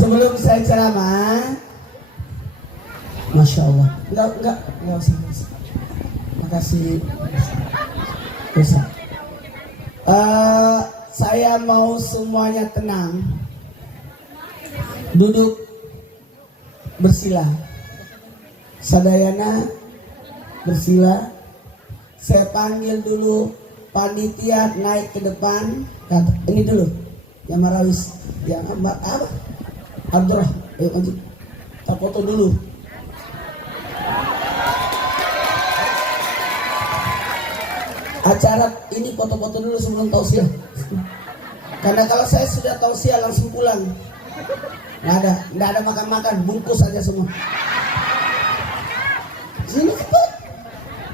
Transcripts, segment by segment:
Sebelum saya ceramah, Masya Allah, enggak usah. Makasih. Bisa. Saya mau semuanya tenang, duduk bersila, sadayana bersila. Saya panggil dulu panitia naik ke depan. Ini dulu yang Marawis, yang apa? Abdurrah, ayo maju. Kita foto dulu. Acara ini foto-foto dulu sebelum tausiah. Karena kalau saya sudah tausiah langsung pulang. Nggak ada makan-makan, bungkus aja semua. Sini cepat.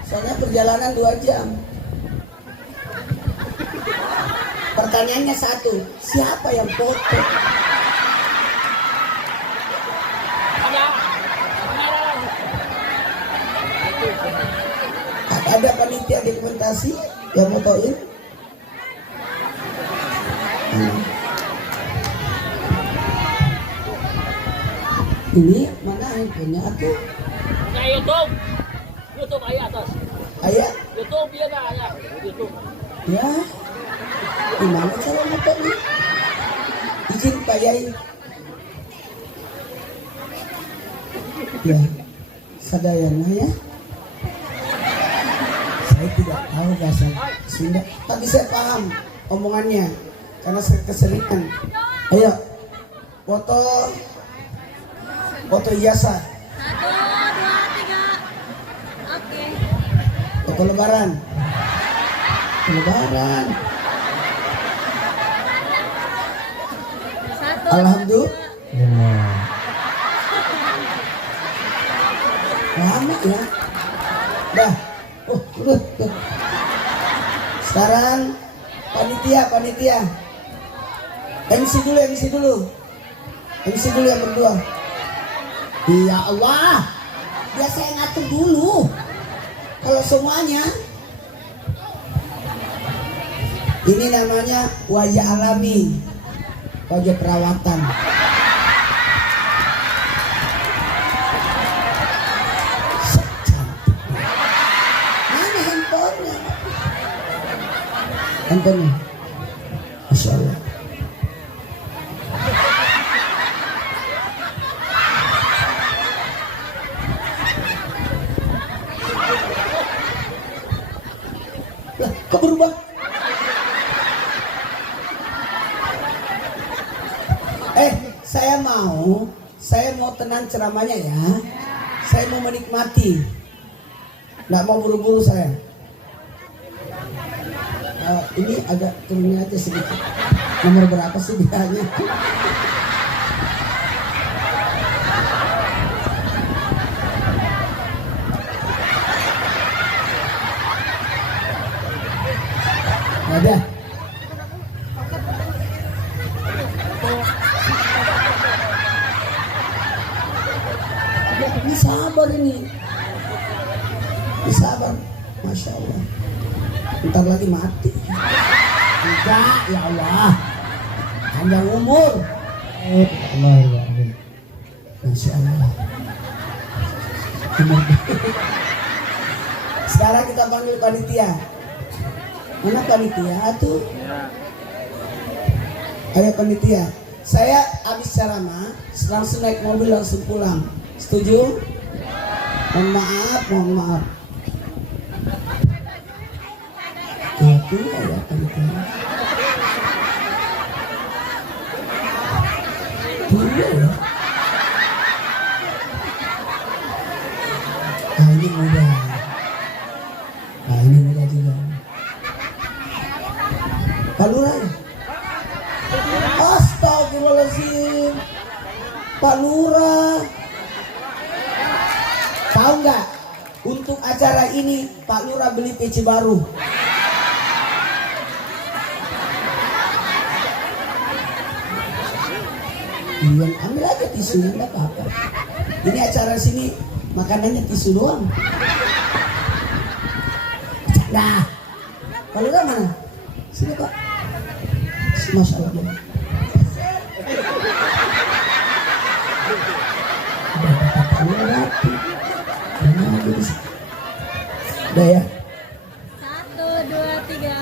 Soalnya perjalanan 2 jam. Pertanyaannya satu, siapa yang foto? Ada panitia dokumentasi yang fotoin? Ini mana handphonenya aku? Nah, YouTube ayah atas. Ayah? YouTube dia dah ayah. YouTube. Ya. Gimana cara fotonya? Izin Pak Yai. Ya. Sadayana ya. Saya tidak tahu bahasa Sunda, tapi saya paham omongannya karena saya keseringan. Ayo, foto ijazah. 1, 2, 3. Oke. Foto lebaran. Lebaran. 1. Alhamdulillah. Lama ya. Dah. Udah. Sekarang panitia. MC dulu yang berdua. Ya Allah, biar saya ngatur dulu. Kalau semuanya, ini namanya wajah alami, wajah perawatan. Handphonenya, Masya Allah. Lah, kok berubah? Saya mau tenang ceramahnya ya. Saya mau menikmati. Nggak mau buru-buru saya. Ini agak turunnya aja sedikit. Nomor berapa sih dianya? Ada. Ini sabar ini. Sabar, Masya Allah. Ntar lagi mati. Enggak, ya Allah. Panjang umur. Masya Allah. Sekarang kita panggil panitia. Mana panitia tuh? Ayo panitia. Saya habis ceramah, langsung naik mobil langsung pulang. Setuju? Mohon maaf. Itu ya panitia. Dulu ya. Ini mudah. Ini mudah juga. Pak Lurah. Astagfirullahaladzim. Pak Lurah. Tahu nggak? Untuk acara ini Pak Lurah beli peci baru. Iya, ambil aja tisunya, nggak apa-apa. Ini acara sini makanannya tisu doang. Nah, Pak Lurah mana? Sini Pak. Masya Allah. Udah ya. 1, 2, 3.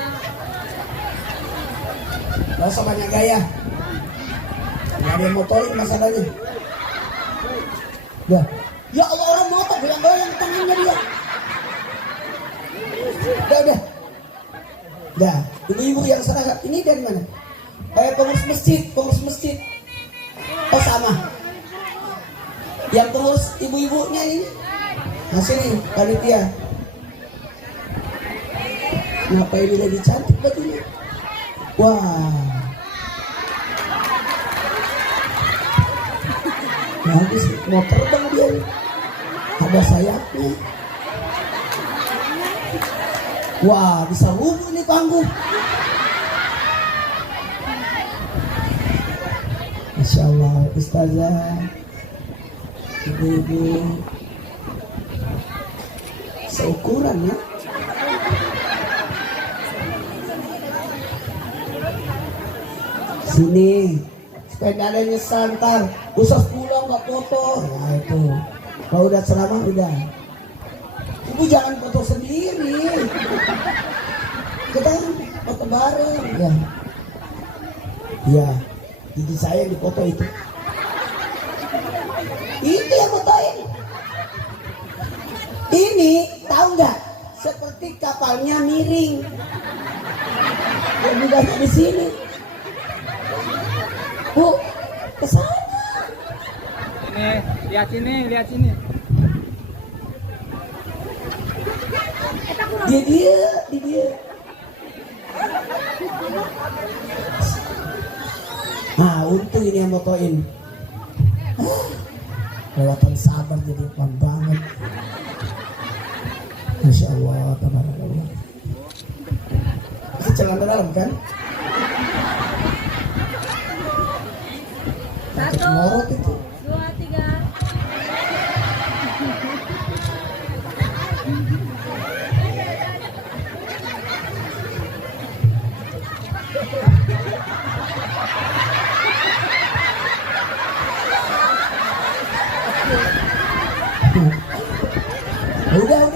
Gak usah banyak gaya. Gak ada yang motorin masalahnya. Udah. Ya Allah, orang motor goyang-goyang tangannya dia. Udah. Udah. Ibu-ibu yang seragam ini dari mana? Pengurus masjid. Oh sama. Yang pengurus ibu-ibunya ini. Nah sini panitia. Kenapa ini lagi cantik bajunya? Wah. Bagus, mau terbang dia. Ada sayapnya. Wah, bisa rubuh nih panggung. Masya Allah, Ustazah, ibu-ibu, seukuran ya. Sini, supaya gak ada yang nyesal ntar. Ustaz pulang gak foto. Nah itu, kalau udah ceramah udah. Ibu jangan foto sendiri. Kita foto bareng. Ya. Ya. Gigi saya di foto itu. Itu yang fotoin. Ini tahu nggak? Seperti kapalnya miring. Lebih banyak di sini. Bu, ke sana. Lihat sini. Dia. Nah, untung ini yang motoin. Kelewatan sabar jadi pelan banget. Masya Allah, tabarakallah. Celana dalam kan? 1, Ngorot itu. 2, 3. Udah.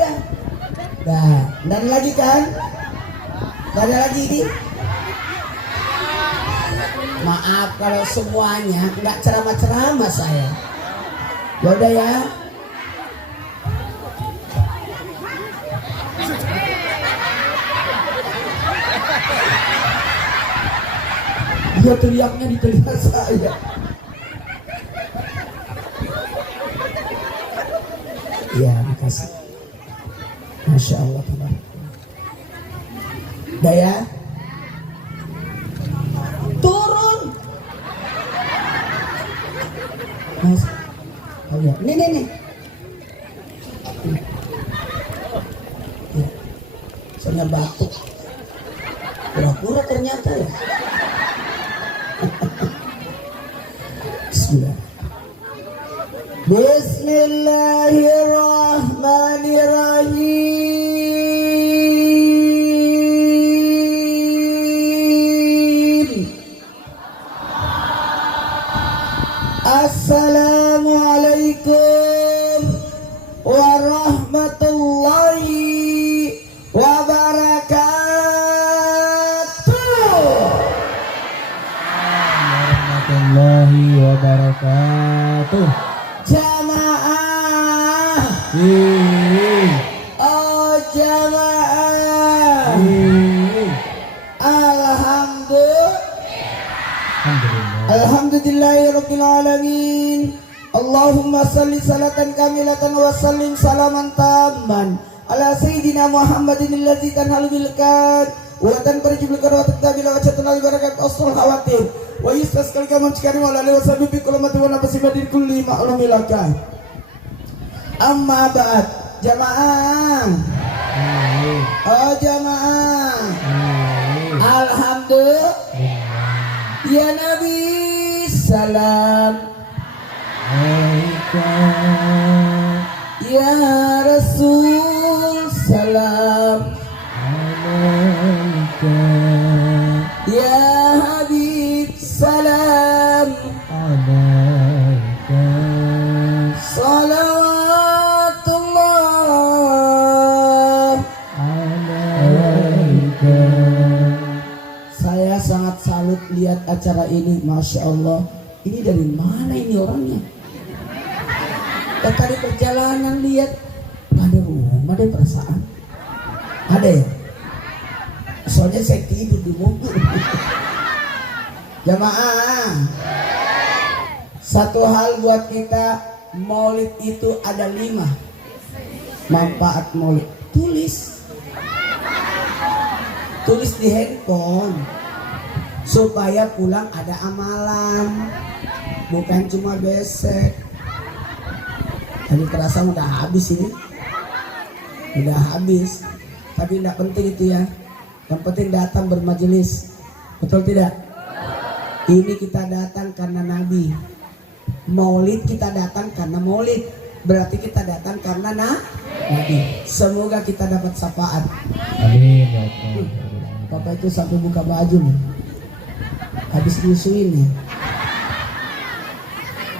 Nah, dan lagi kan? Gak ada lagi ini. Maaf kalau semuanya nggak ceramah-ceramah saya. Yaudah ya. Dia teriaknya di telinga saya. Ya, makasih. Masya Allah. Udah ya. Turun. Mas. Oh ya. Nih. Ya. Saya batuk. Pura-pura ternyata ya. Bismillah. Bismillahirrahmanirrahim. Assalamualaikum warahmatullahi wabarakatuh. Warahmatullahi wabarakatuh. Jamaah. Oh jamaah. Alhamdulillahirabbil alamin. Allahumma salli salatan kamilatan wa sallim salaman tamman ala sayyidina Muhammadin alladzi tanhalu bil kad wa tanfariju bil karawat tabila wa chatanal barakat asrul khawatir wa yustasqal kaman cikari wa la wasabi bi kulamati wa nafsi badir kulli ma'lumilaka. Amma ba'd. Jamaah. Oh jamaah. Alhamdulillah. Ya Nabi salam alaika. Ya Rasul salam alaika. Ya Habib salam alaika. Salawatullah acara ini, Masya Allah, ini dari mana ini orangnya? Tadi perjalanan lihat ada rumah, ada perasaan, ada ya. Soalnya saya tidur di mobil. Jamaah, satu hal buat kita, maulid itu ada 5 manfaat maulid. Tulis di handphone supaya pulang ada amalan, bukan cuma besek. Tadi terasa udah habis ini, udah habis, tapi tidak penting itu ya. Yang penting datang bermajelis, betul tidak? Ini kita datang karena Nabi. Maulid kita datang karena maulid, berarti kita datang karena Nabi. Semoga kita dapat syafaat. Amin ya Allah. Bapak itu sampai buka baju nih, habis nyusuin ya.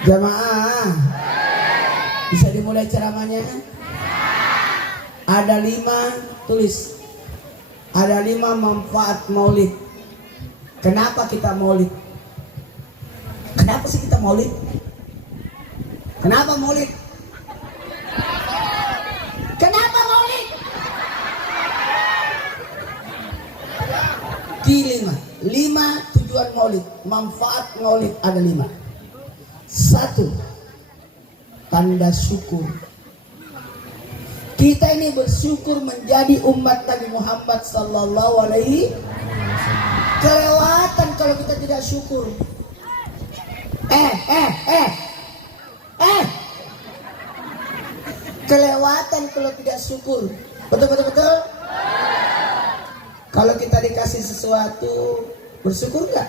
Jamaah, bisa dimulai ceramahnya? Ada 5, tulis. Ada 5 manfaat maulid. Kenapa kita maulid? Kenapa sih kita maulid? Kenapa maulid? Kenapa maulid? Di 5 tujuan maulid, manfaat maulid ada 5. 1, tanda syukur. Kita ini bersyukur menjadi umat Nabi Muhammad sallallahu alaihi. Kelewatan kalau kita tidak syukur. Kelewatan kalau tidak syukur. Betul. Kalau kita dikasih sesuatu, bersyukur nggak?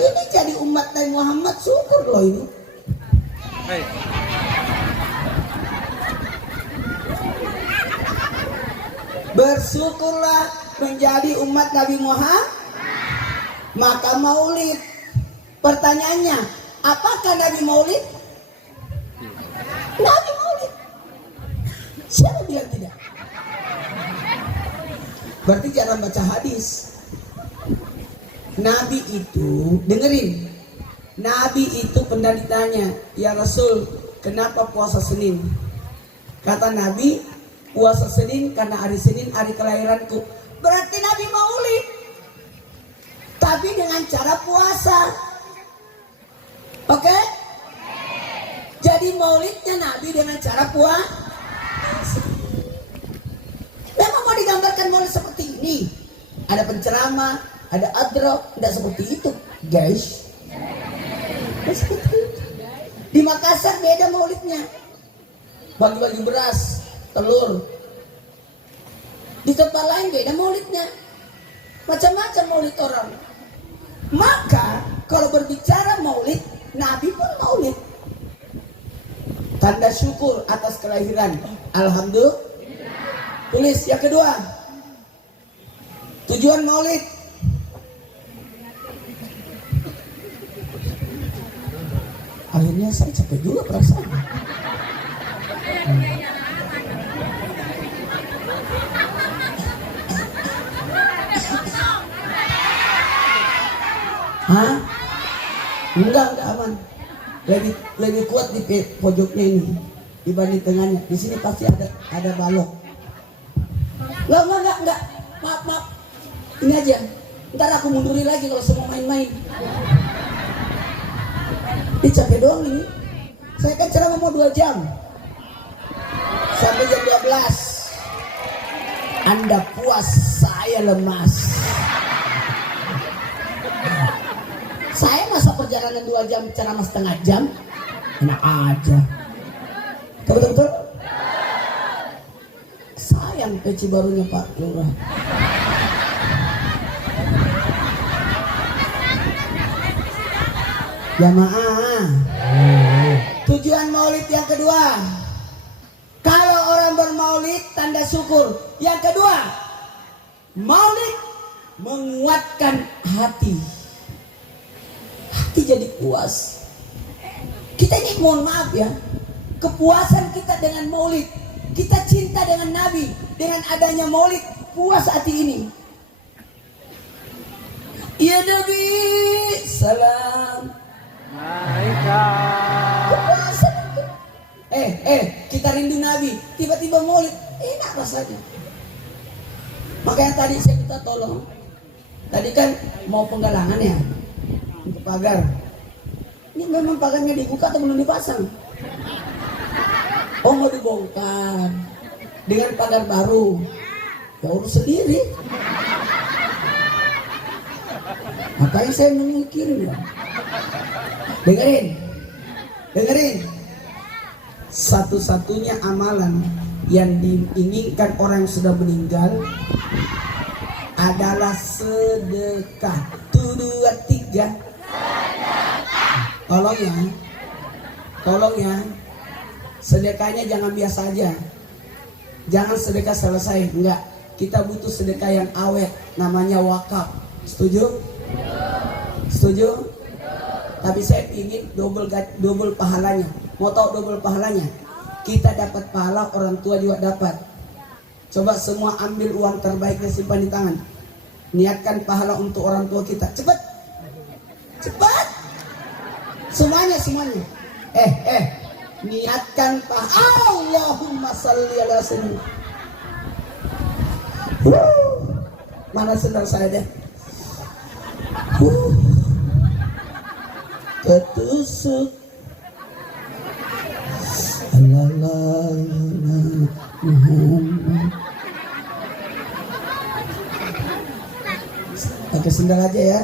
Ini jadi umat Nabi Muhammad, syukur loh ini. Bersyukurlah menjadi umat Nabi Muhammad. Maka maulid, pertanyaannya, apakah Nabi maulid? Nabi maulid. Siapa bilang tidak? Berarti jangan baca hadis. Nabi itu, dengerin, Nabi itu pernah ditanya, ya Rasul, kenapa puasa Senin? Kata Nabi, puasa Senin karena hari Senin hari kelahiranku. Berarti Nabi maulid, tapi dengan cara puasa. Oke? Jadi maulidnya Nabi dengan cara puasa. Memang mau digambarkan maulid seperti ini, ada penceramah, ada adro, tidak seperti itu, guys. Di Makassar beda maulidnya, bagi-bagi beras, telur. Di tempat lain beda maulidnya, macam-macam maulid orang. Maka kalau berbicara maulid, Nabi pun maulid. Tanda syukur atas kelahiran, alhamdulillah. Tulis yang kedua, tujuan maulid. Akhirnya saya capek juga perasaan. Hah? Enggak aman. Lebih kuat di pojoknya ini dibanding tengahnya. Di sini pasti ada balok. Loh, enggak. Maaf. Ini aja. Ntar aku mundurin lagi kalau semua main-main. Ini capek doang ini. Saya kan ceramah mau 2 jam. Sampai jam 12. Anda puas, saya lemas. Saya masa perjalanan 2 jam ceramah setengah jam, enak aja. Betul. Sayang peci barunya Pak Lurah. Jamaah. Tujuan maulid yang kedua, kalau orang bermaulid tanda syukur. Yang kedua, maulid menguatkan hati. Hati jadi puas. Kita ini mohon maaf ya, kepuasan kita dengan maulid, kita cinta dengan Nabi, dengan adanya maulid, puas hati ini. Ya Nabi, salam. Kita rindu Nabi, tiba-tiba maulid, enak rasanya. Makanya tadi saya minta tolong. Tadi kan mau penggalangan ya untuk pagar. Ini memang pagarnya dibuka atau belum dipasang? Oh, mau dibongkar dengan pagar baru. Ya urus sendiri. Makanya saya memikirin ya. Dengerin. Satu-satunya amalan yang diinginkan orang yang sudah meninggal adalah sedekah. 1, 2, 3. Tolong ya. Sedekahnya jangan biasa aja. Jangan sedekah selesai, enggak. Kita butuh sedekah yang awet, namanya wakaf. Setuju? Tapi saya ingin double pahalanya. Mau tahu double pahalanya? Kita dapat pahala, orang tua juga dapat. Coba semua ambil uang terbaiknya, simpan di tangan. Niatkan pahala untuk orang tua kita. Cepat. Semuanya. Niatkan pahala. Allahumma salli ala sayyidina. Mana sendal saya deh? Ketusuk. Pakai sendal aja ya.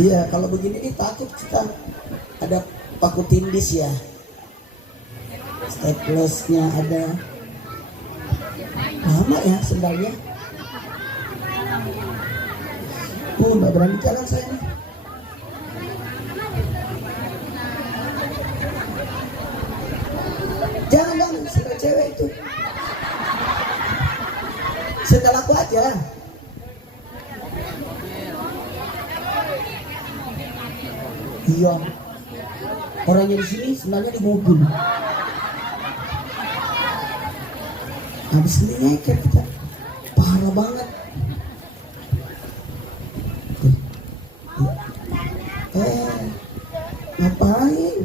Iya, kalau begini nih takut kita ada paku tindis ya. Staplesnya ada. Lama ya sendalnya. Nggak berani jalan saya nih. Jangan, sendal cewek itu. Sendal aku aja. Iya. Orangnya di sini sendalnya di mobil. Habis ini nyeker kita. Parah banget. Ngapain?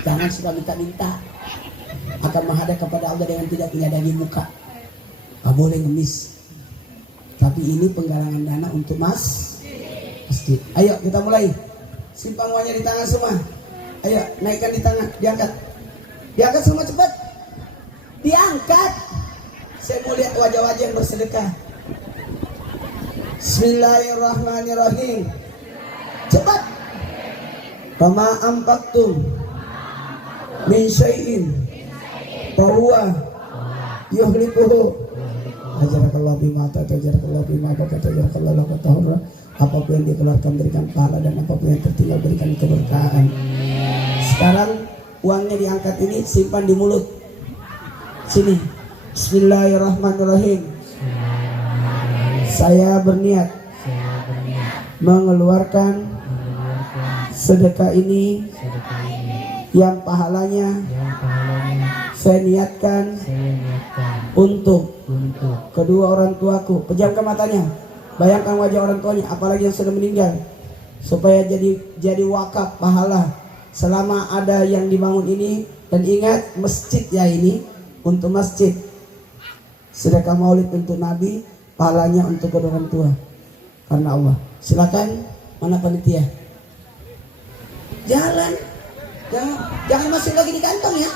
Jangan suka minta-minta. Akan menghadap kepada Allah dengan tidak punya daging muka. Gak boleh ngemis. Tapi ini penggalangan dana untuk masjid. Ayo kita mulai. Simpan uangnya di tangan semua. Ayo naikkan di tangan. Diangkat semua cepat. Diangkat. Saya mau lihat wajah-wajah yang bersedekah. Bismillahirrahmanirrahim. Cepat. Kama ampaktum min syai'in fahuwa yuhliquhu. Ajarakallahu bima tajarakallahu bima tajarakallahu katahura. Apapun yang dikeluarkan berikan pahala, dan apapun yang tertinggal berikan keberkahan. Sekarang uangnya diangkat ini, simpan di mulut. Sini. Bismillahirrahmanirrahim. Saya berniat mengeluarkan sedekah ini yang pahalanya saya niatkan untuk kedua orang tuaku. Pejamkan matanya, bayangkan wajah orang tuanya, apalagi yang sudah meninggal, supaya jadi wakaf pahala selama ada yang dibangun ini. Dan ingat, masjid ya, ini untuk masjid. Sedekah maulid untuk Nabi, pahalanya untuk kedua orang tua karena Allah. Silakan, mana panitia? Jangan masuk lagi di kantong ya.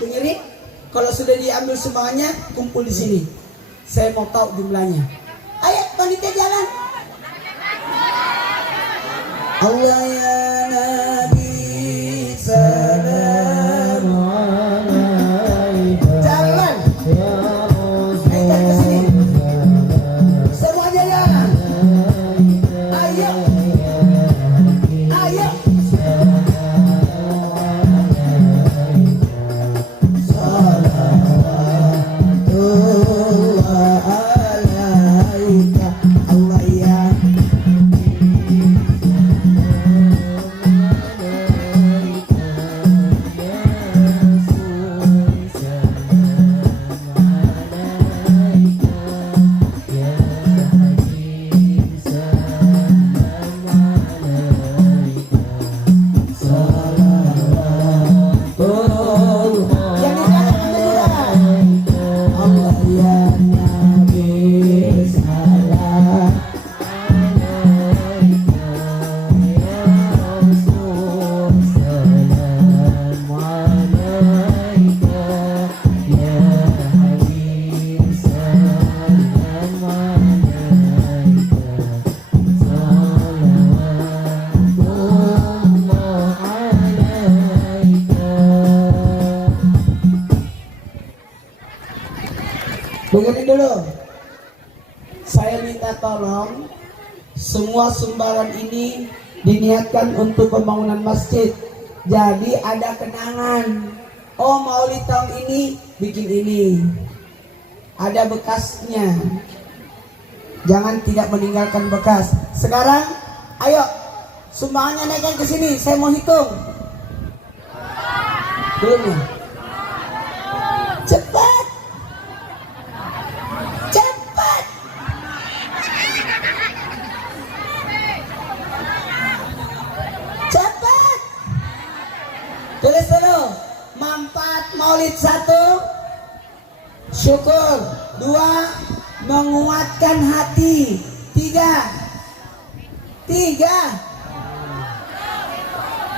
Dengerin. Kalau sudah diambil semuanya, kumpul di sini. Saya mau tahu jumlahnya. Ayo panitia jalan. Allah ya Nabi salam alaika. Jalan. Ke sini. Semuanya jalan. Ayo. Begini dulu. Saya minta tolong semua sumbangan ini diniatkan untuk pembangunan masjid. Jadi ada kenangan. Oh, Maulid tahun ini bikin ini. Ada bekasnya. Jangan tidak meninggalkan bekas. Sekarang, ayo sumbangannya naikkan ke sini. Saya mau hitung. Belum ya? Cepat. Cepat. Cepat. Tulis dulu. Manfaat Maulid 1, syukur. 2, menguatkan hati. 3,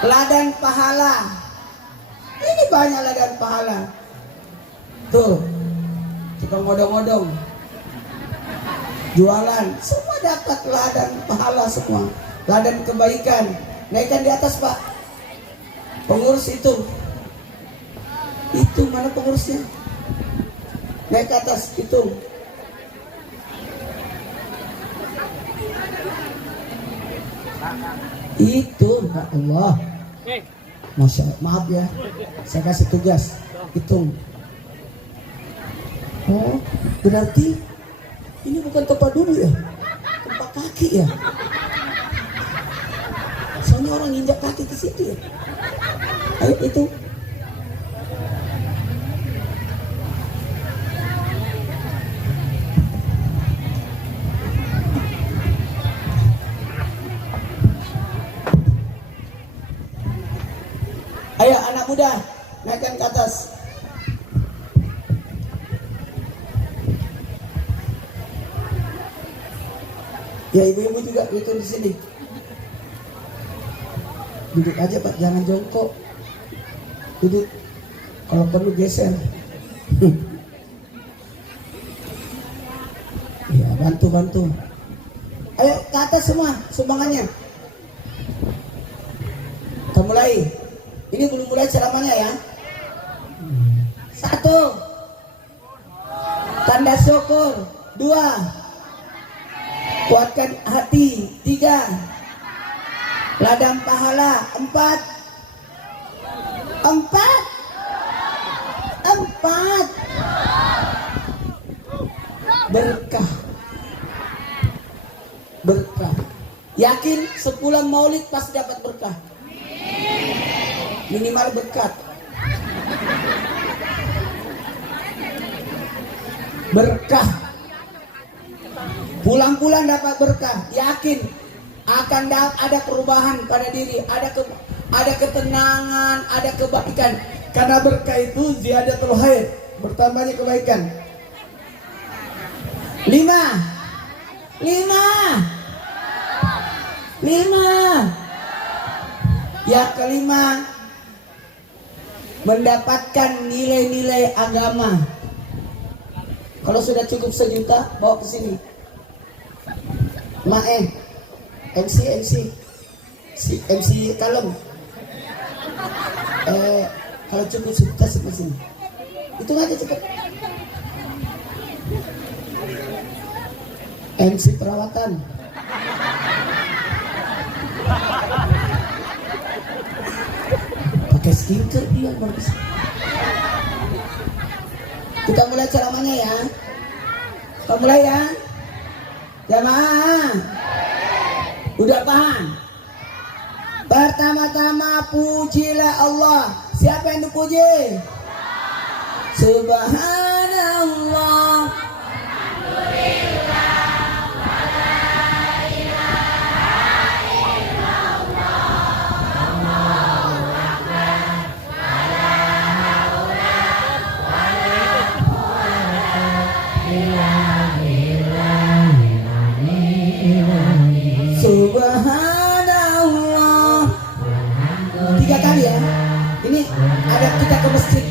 ladang pahala. Ini banyak ladang pahala. Tuh, tukang odong-odong, jualan, semua dapat ladang pahala semua. Ladang kebaikan. Naikkan di atas, Pak. Pengurus itu mana pengurusnya? Naik ke atas itu. Itu, ya Allah. Masya Allah, maaf ya, saya kasih tugas hitung. Oh, berarti ini bukan tempat duduk ya, tempat kaki ya. Soalnya orang injak kaki ke situ ya. Ayo itu. Ayo anak muda, naikkan ke atas. Ya ibu-ibu juga itu di sini. Duduk aja Pak, jangan jongkok. Duduk. Kalau perlu geser. Ya bantu. Ayo ke atas semua sumbangannya. Kita mulai. Ini belum mulai ceramahnya ya. 1, tanda syukur. 2, kuatkan hati. 3, ladang pahala. 4, berkah. Yakin sepulang Maulid pasti dapat berkah. Minimal berkat. Berkah. Pulang-pulang dapat berkah. Yakin akan ada perubahan pada diri, ada ketenangan, ada kebaikan. Karena berkah itu ziyadatul khair, bertambahnya kebaikan. 5. Yang kelima, mendapatkan nilai-nilai agama. Kalau sudah cukup 1 juta, bawa ke sini. MC kalem. Kalau cukup 1 juta ke sini. Itu aja cepat. MC perawatan. Pakai skincare dia bagus. Kita mulai ceramahnya ya. Kita mulai ya. Jamaah. Udah paham? Pertama-tama pujilah Allah. Siapa yang dipuji? Subhanallah. Subhanallah. 3 kali ya. Ini ada kita ke masjid.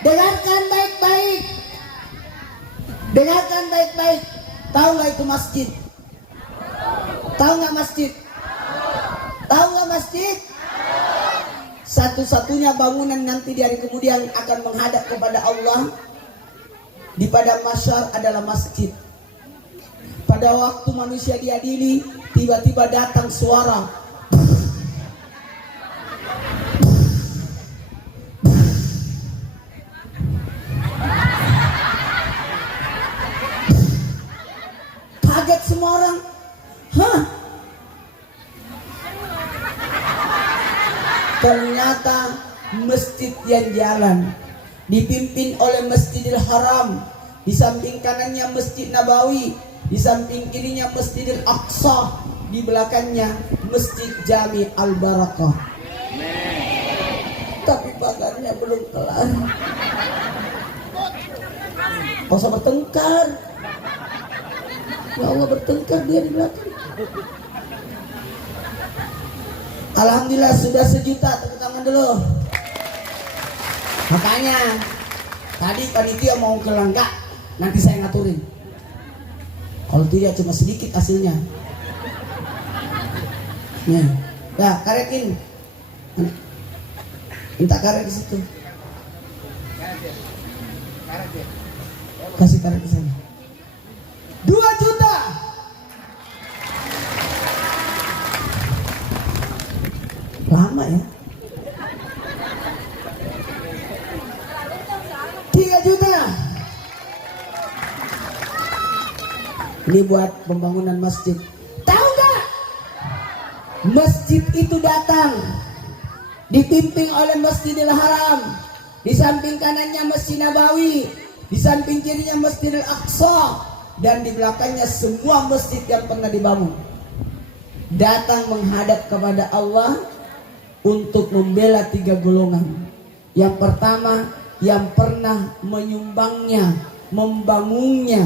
Dengarkan baik-baik. Dengarkan baik-baik. Tahu nggak itu masjid? Tahu nggak masjid? Tahu nggak masjid? Satu-satunya bangunan nanti di hari kemudian akan menghadap kepada Allah di padang mahsyar adalah masjid. Pada waktu manusia diadili, tiba-tiba datang suara. Kaget semua orang. Hah? Ternyata masjid yang jalan dipimpin oleh Masjidil Haram, di samping kanannya Masjid Nabawi, di samping kirinya Masjidil Aqsa, di belakangnya Masjid Jami Al-Barakah. Tapi pagarnya belum kelar. Gak usah bertengkar. Ya Allah, bertengkar dia di belakang. Alhamdulillah sudah 1 juta, tepuk tangan dulu. Makanya tadi panitia mau ke Langga, nanti saya ngaturin. Kalau tidak cuma sedikit hasilnya. Nah, karetin. Minta karet di situ. Kasih karet di sana. 2 juta. Lama ya. 3 juta. Ini buat pembangunan masjid. Tahu nggak? Masjid itu datang dipimpin oleh Masjidil Haram, di samping kanannya Masjid Nabawi, di samping kirinya Masjidil Aqsa, dan di belakangnya semua masjid yang pernah dibangun datang menghadap kepada Allah untuk membela 3 golongan. Yang pertama, yang pernah menyumbangnya, membangunnya.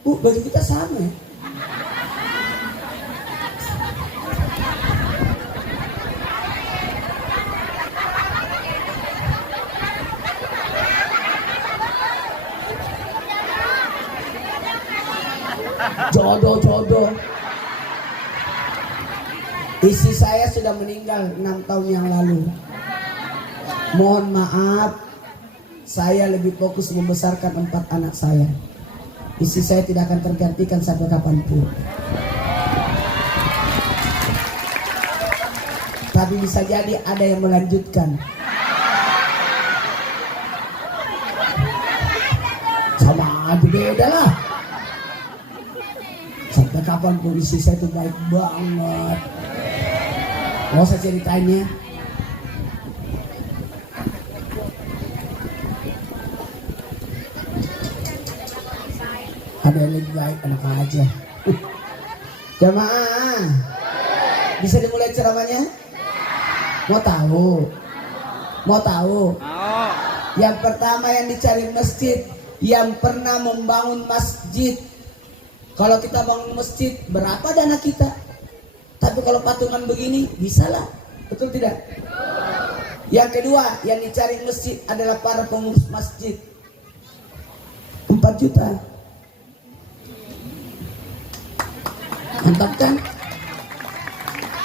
Baju kita sama ya? Jodoh. Istri saya sudah meninggal 6 tahun yang lalu. Mohon maaf, saya lebih fokus membesarkan 4 anak saya. Istri saya tidak akan tergantikan sampai kapanpun. Tapi bisa jadi ada yang melanjutkan. Sama aja beda lah. Sampai kapanpun istri saya itu baik banget. Mau saya ceritainnya. Ada yang lebih baik, anak aja. Jamaah, bisa dimulai ceramahnya? Mau tahu? Mau tahu? Yang pertama yang dicari masjid, yang pernah membangun masjid. Kalau kita bangun masjid, berapa dana kita? Tapi kalau patungan begini, bisalah. Betul tidak? Yang kedua, yang dicari masjid adalah para pengurus masjid. 4 juta. Mantap kan?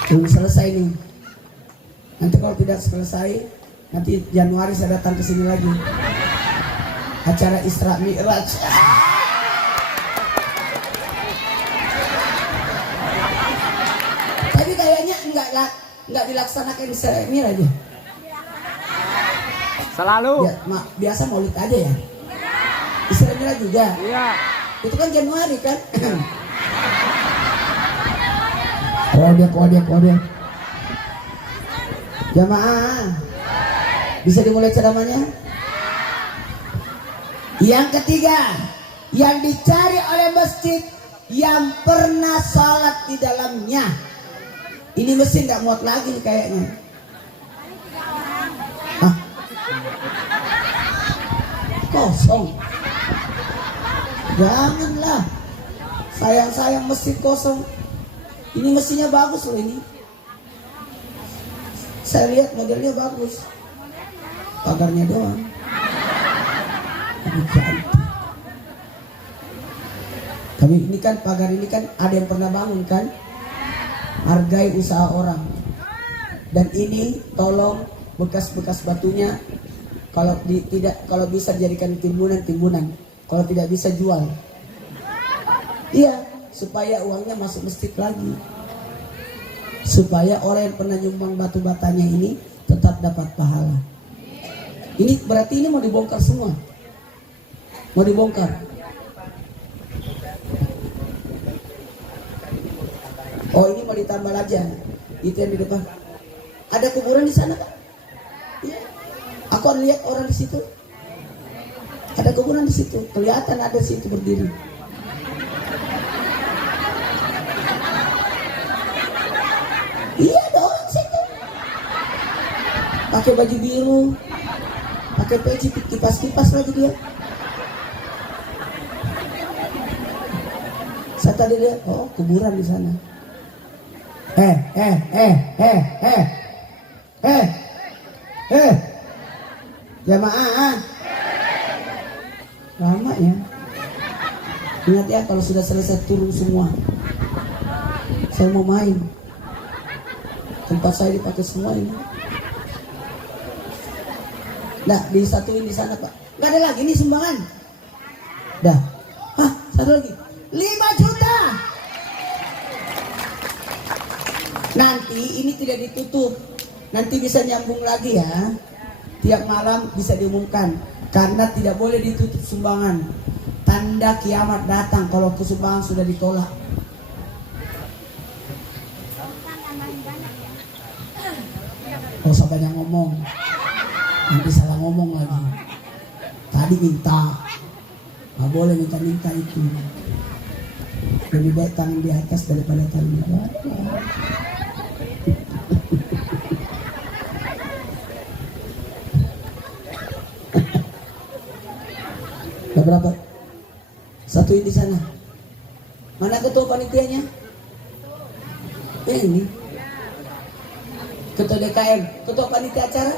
Belum selesai nih. Nanti kalau tidak selesai, nanti Januari saya datang ke sini lagi. Acara Isra Mi'raj. Tapi kayaknya enggak dilaksanakan Isra Mi'raj aja. Selalu. Ya, biasa Maulid aja ya. Isra Mi'raj juga. Iya. Itu kan Januari kan? Kode. Jamaah, bisa dimulai ceramahnya? Yang ketiga, yang dicari oleh masjid, yang pernah sholat di dalamnya. Ini mesin gak muat lagi nih kayaknya. Kosong. Janganlah. Sayang mesin kosong. Ini mesinnya bagus loh ini. Saya lihat modelnya bagus. pagarnya doang. Tapi cantik. Tapi ini kan pagar ini kan ada yang pernah bangun kan? Hargai usaha orang. Dan ini tolong bekas-bekas batunya kalau bisa jadikan timbunan. Kalau tidak bisa jual. Iya, supaya uangnya masuk masjid lagi. Supaya orang yang pernah nyumbang batu batanya ini tetap dapat pahala. Ini berarti ini mau dibongkar semua. Mau dibongkar. Oh, ini mau ditambal aja. Itu yang di depan. Ada kuburan di sana, Pak? Iya. Aku lihat orang di situ. Ada kuburan di situ. Kelihatan ada di situ berdiri. Iya, ada orang di situ. Pakai baju biru. Pakai peci, kipas-kipas lagi dia. Saya tadi lihat, oh kuburan di sana. Jamaah. Lama ya. Ingat ya, kalau sudah selesai turun semua. Saya mau main. Tempat saya dipakai semua ini. Nah, disatuin di sana, Pak. Nggak ada lagi nih sumbangan. Dah. Hah, satu lagi. 5 juta. Nanti ini tidak ditutup. Nanti bisa nyambung lagi ya. Tiap malam bisa diumumkan. Karena tidak boleh ditutup sumbangan. Tanda kiamat datang kalau sumbangan sudah ditolak. Gak usah banyak ngomong. Nanti salah ngomong lagi. Tadi minta. Gak boleh minta-minta itu. Lebih baik tangan di atas daripada tangan di bawah. Udah berapa? Satuin di sana. Mana ketua panitianya? Ini. Ketua DKM, ketua panitia acara?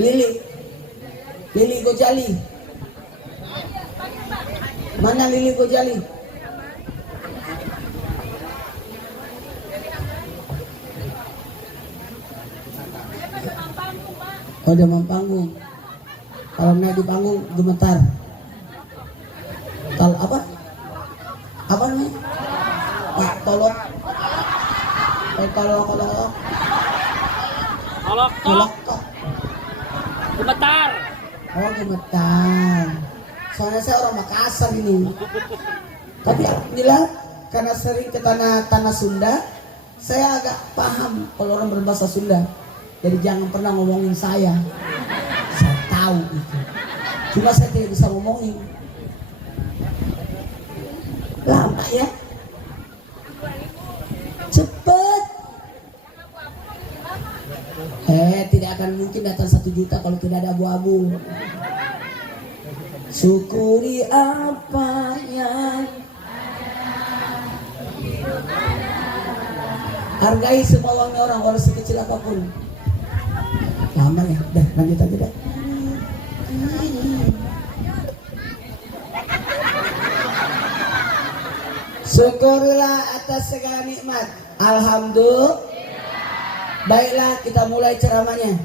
Lili Gojali. Mana Lili Gojali? Oh, demam panggung. Kalau naik di panggung gemetar. Kalau apa? Apa namanya? Pak, tolong. Tolong. Gemetar. Oh, gemetar. Soalnya saya orang Makassar ini. Tapi alhamdulillah karena sering ke tanah Sunda, saya agak paham kalau orang berbahasa Sunda. Jadi jangan pernah ngomongin saya. Saya tahu itu. Cuma saya tidak bisa ngomongin. Lama ya. Cepet. Tidak akan mungkin datang 1 juta kalau tidak ada abu-abu. Syukuri apa yang hargai semua uangnya orang, walau sekecil apapun. Lama ya, dah lanjut aja dah. Syukurlah atas segala nikmat. Alhamdulillah. Baiklah, kita mulai ceramahnya.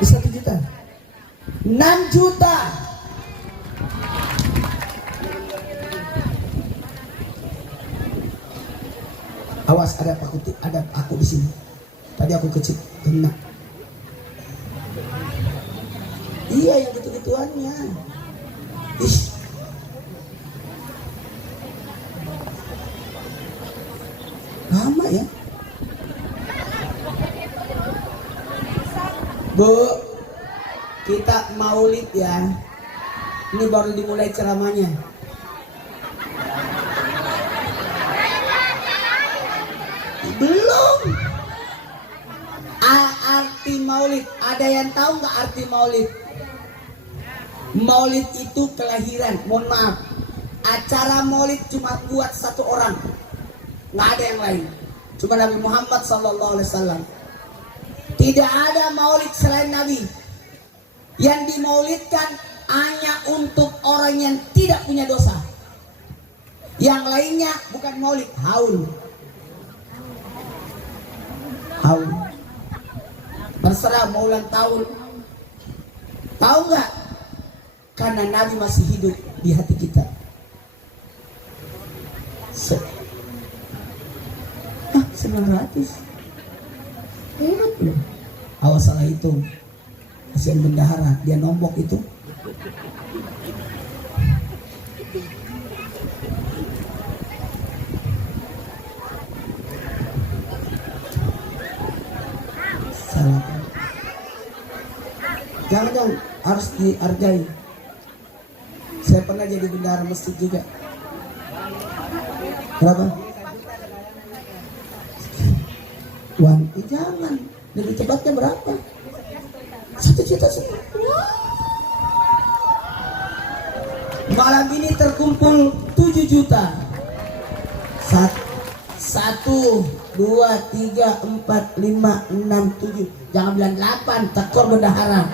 Bisa 1 juta, 6 juta. Awas, ada aku di sini. Tadi aku kecil kena. Iya, yang gitu-gituannya. Ih. Lama ya. Bu, kita maulid ya. Ini baru dimulai ceramahnya. Belum. Arti maulid, ada yang tahu nggak arti maulid? Maulid itu kelahiran. Mohon maaf, acara maulid cuma buat 1 orang, nggak ada yang lain. Cuma Nabi Muhammad SAW. Tidak ada maulid selain Nabi. Yang dimaulidkan hanya untuk orang yang tidak punya dosa. Yang lainnya bukan maulid, haul. Haul. Terserah mau ulang tahun. Tahu nggak? Karena Nabi masih hidup di hati kita. 900. Hebat loh. Awas salah itu. Kasihan bendahara, dia nombok itu. Salah. Jangan dong, harus dihargai. Saya pernah jadi bendahara masjid juga. Berapa? Wan, jangan. Lebih cepatnya berapa? 1 juta semua. Malam ini terkumpul 7 juta. 1, 2, 3, 4, 5, 6, 7. Jangan bilang 8, tekor bendahara.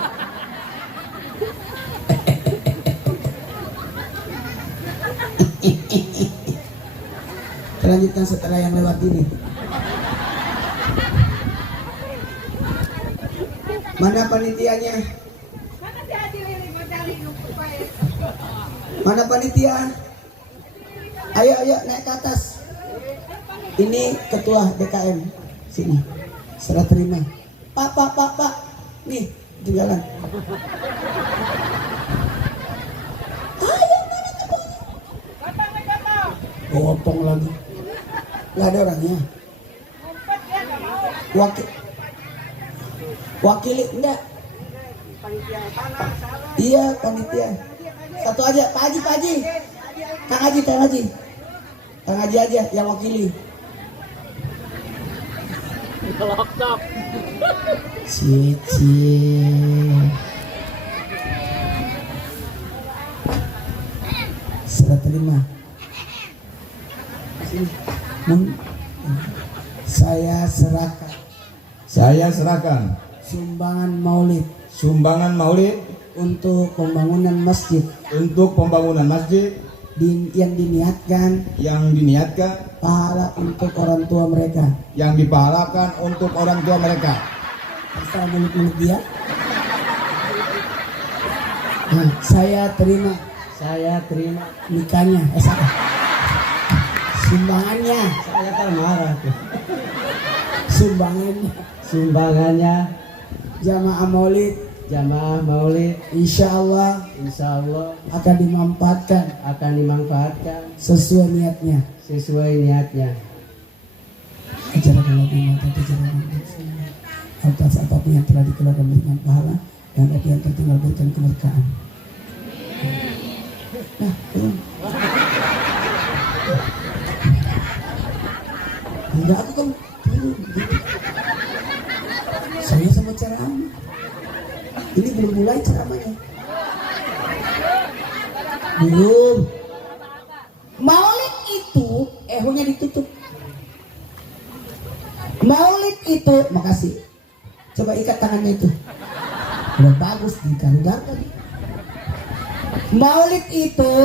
Kita lanjutkan setelah yang lewat ini. Mana panitianya? Mana panitia? Ayo naik ke atas. Ini ketua DKM. Sini. Serah terima. Pak. Nih, di jalan. Ayo mana ketuanya? Potong lagi. Gak ada orangnya. Wakili enggak? Iya, panitia. Satu aja, Pak Haji. Kang Haji aja yang wakili. Lokap. Cici. Serah terima. Saya serahkan sumbangan maulid untuk pembangunan masjid yang diniatkan pahala untuk orang tua mereka, yang dipahalakan untuk orang tua mereka. Terserah mulut dia. Nah, saya terima nikahnya, sumbangannya. Saya kan marah tuh. Sumbangannya jamaah maulid insya Allah akan dimanfaatkan sesuai niatnya. Ajarkan lagi mata atas apapun yang telah dikeluarkan berikan pahala dan apa yang tertinggal berikan keberkahan. Nah, belum. Enggak, aku kan saya sama ceramah. Ini belum mulai ceramahnya. Belum. Maulid itu ehonya ditutup. Maulid itu, makasih. Coba ikat tangannya itu. Udah bagus digantung tadi. Maulid itu,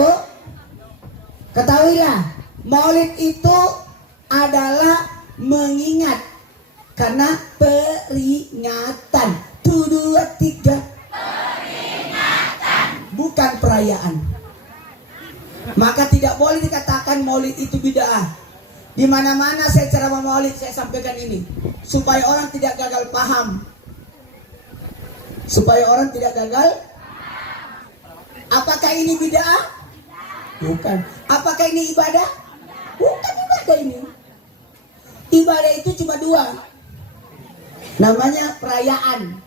ketahuilah, Maulid itu adalah mengingat, karena peringatan. 1, 2, 3. Peringatan. Bukan perayaan. Maka tidak boleh dikatakan maulid itu bid'ah. Di mana-mana saya ceramah maulid saya sampaikan ini supaya orang tidak gagal paham. Apakah ini bid'ah? Bukan. Apakah ini ibadah? Bukan ibadah ini. Ibadah itu cuma 2. Namanya perayaan.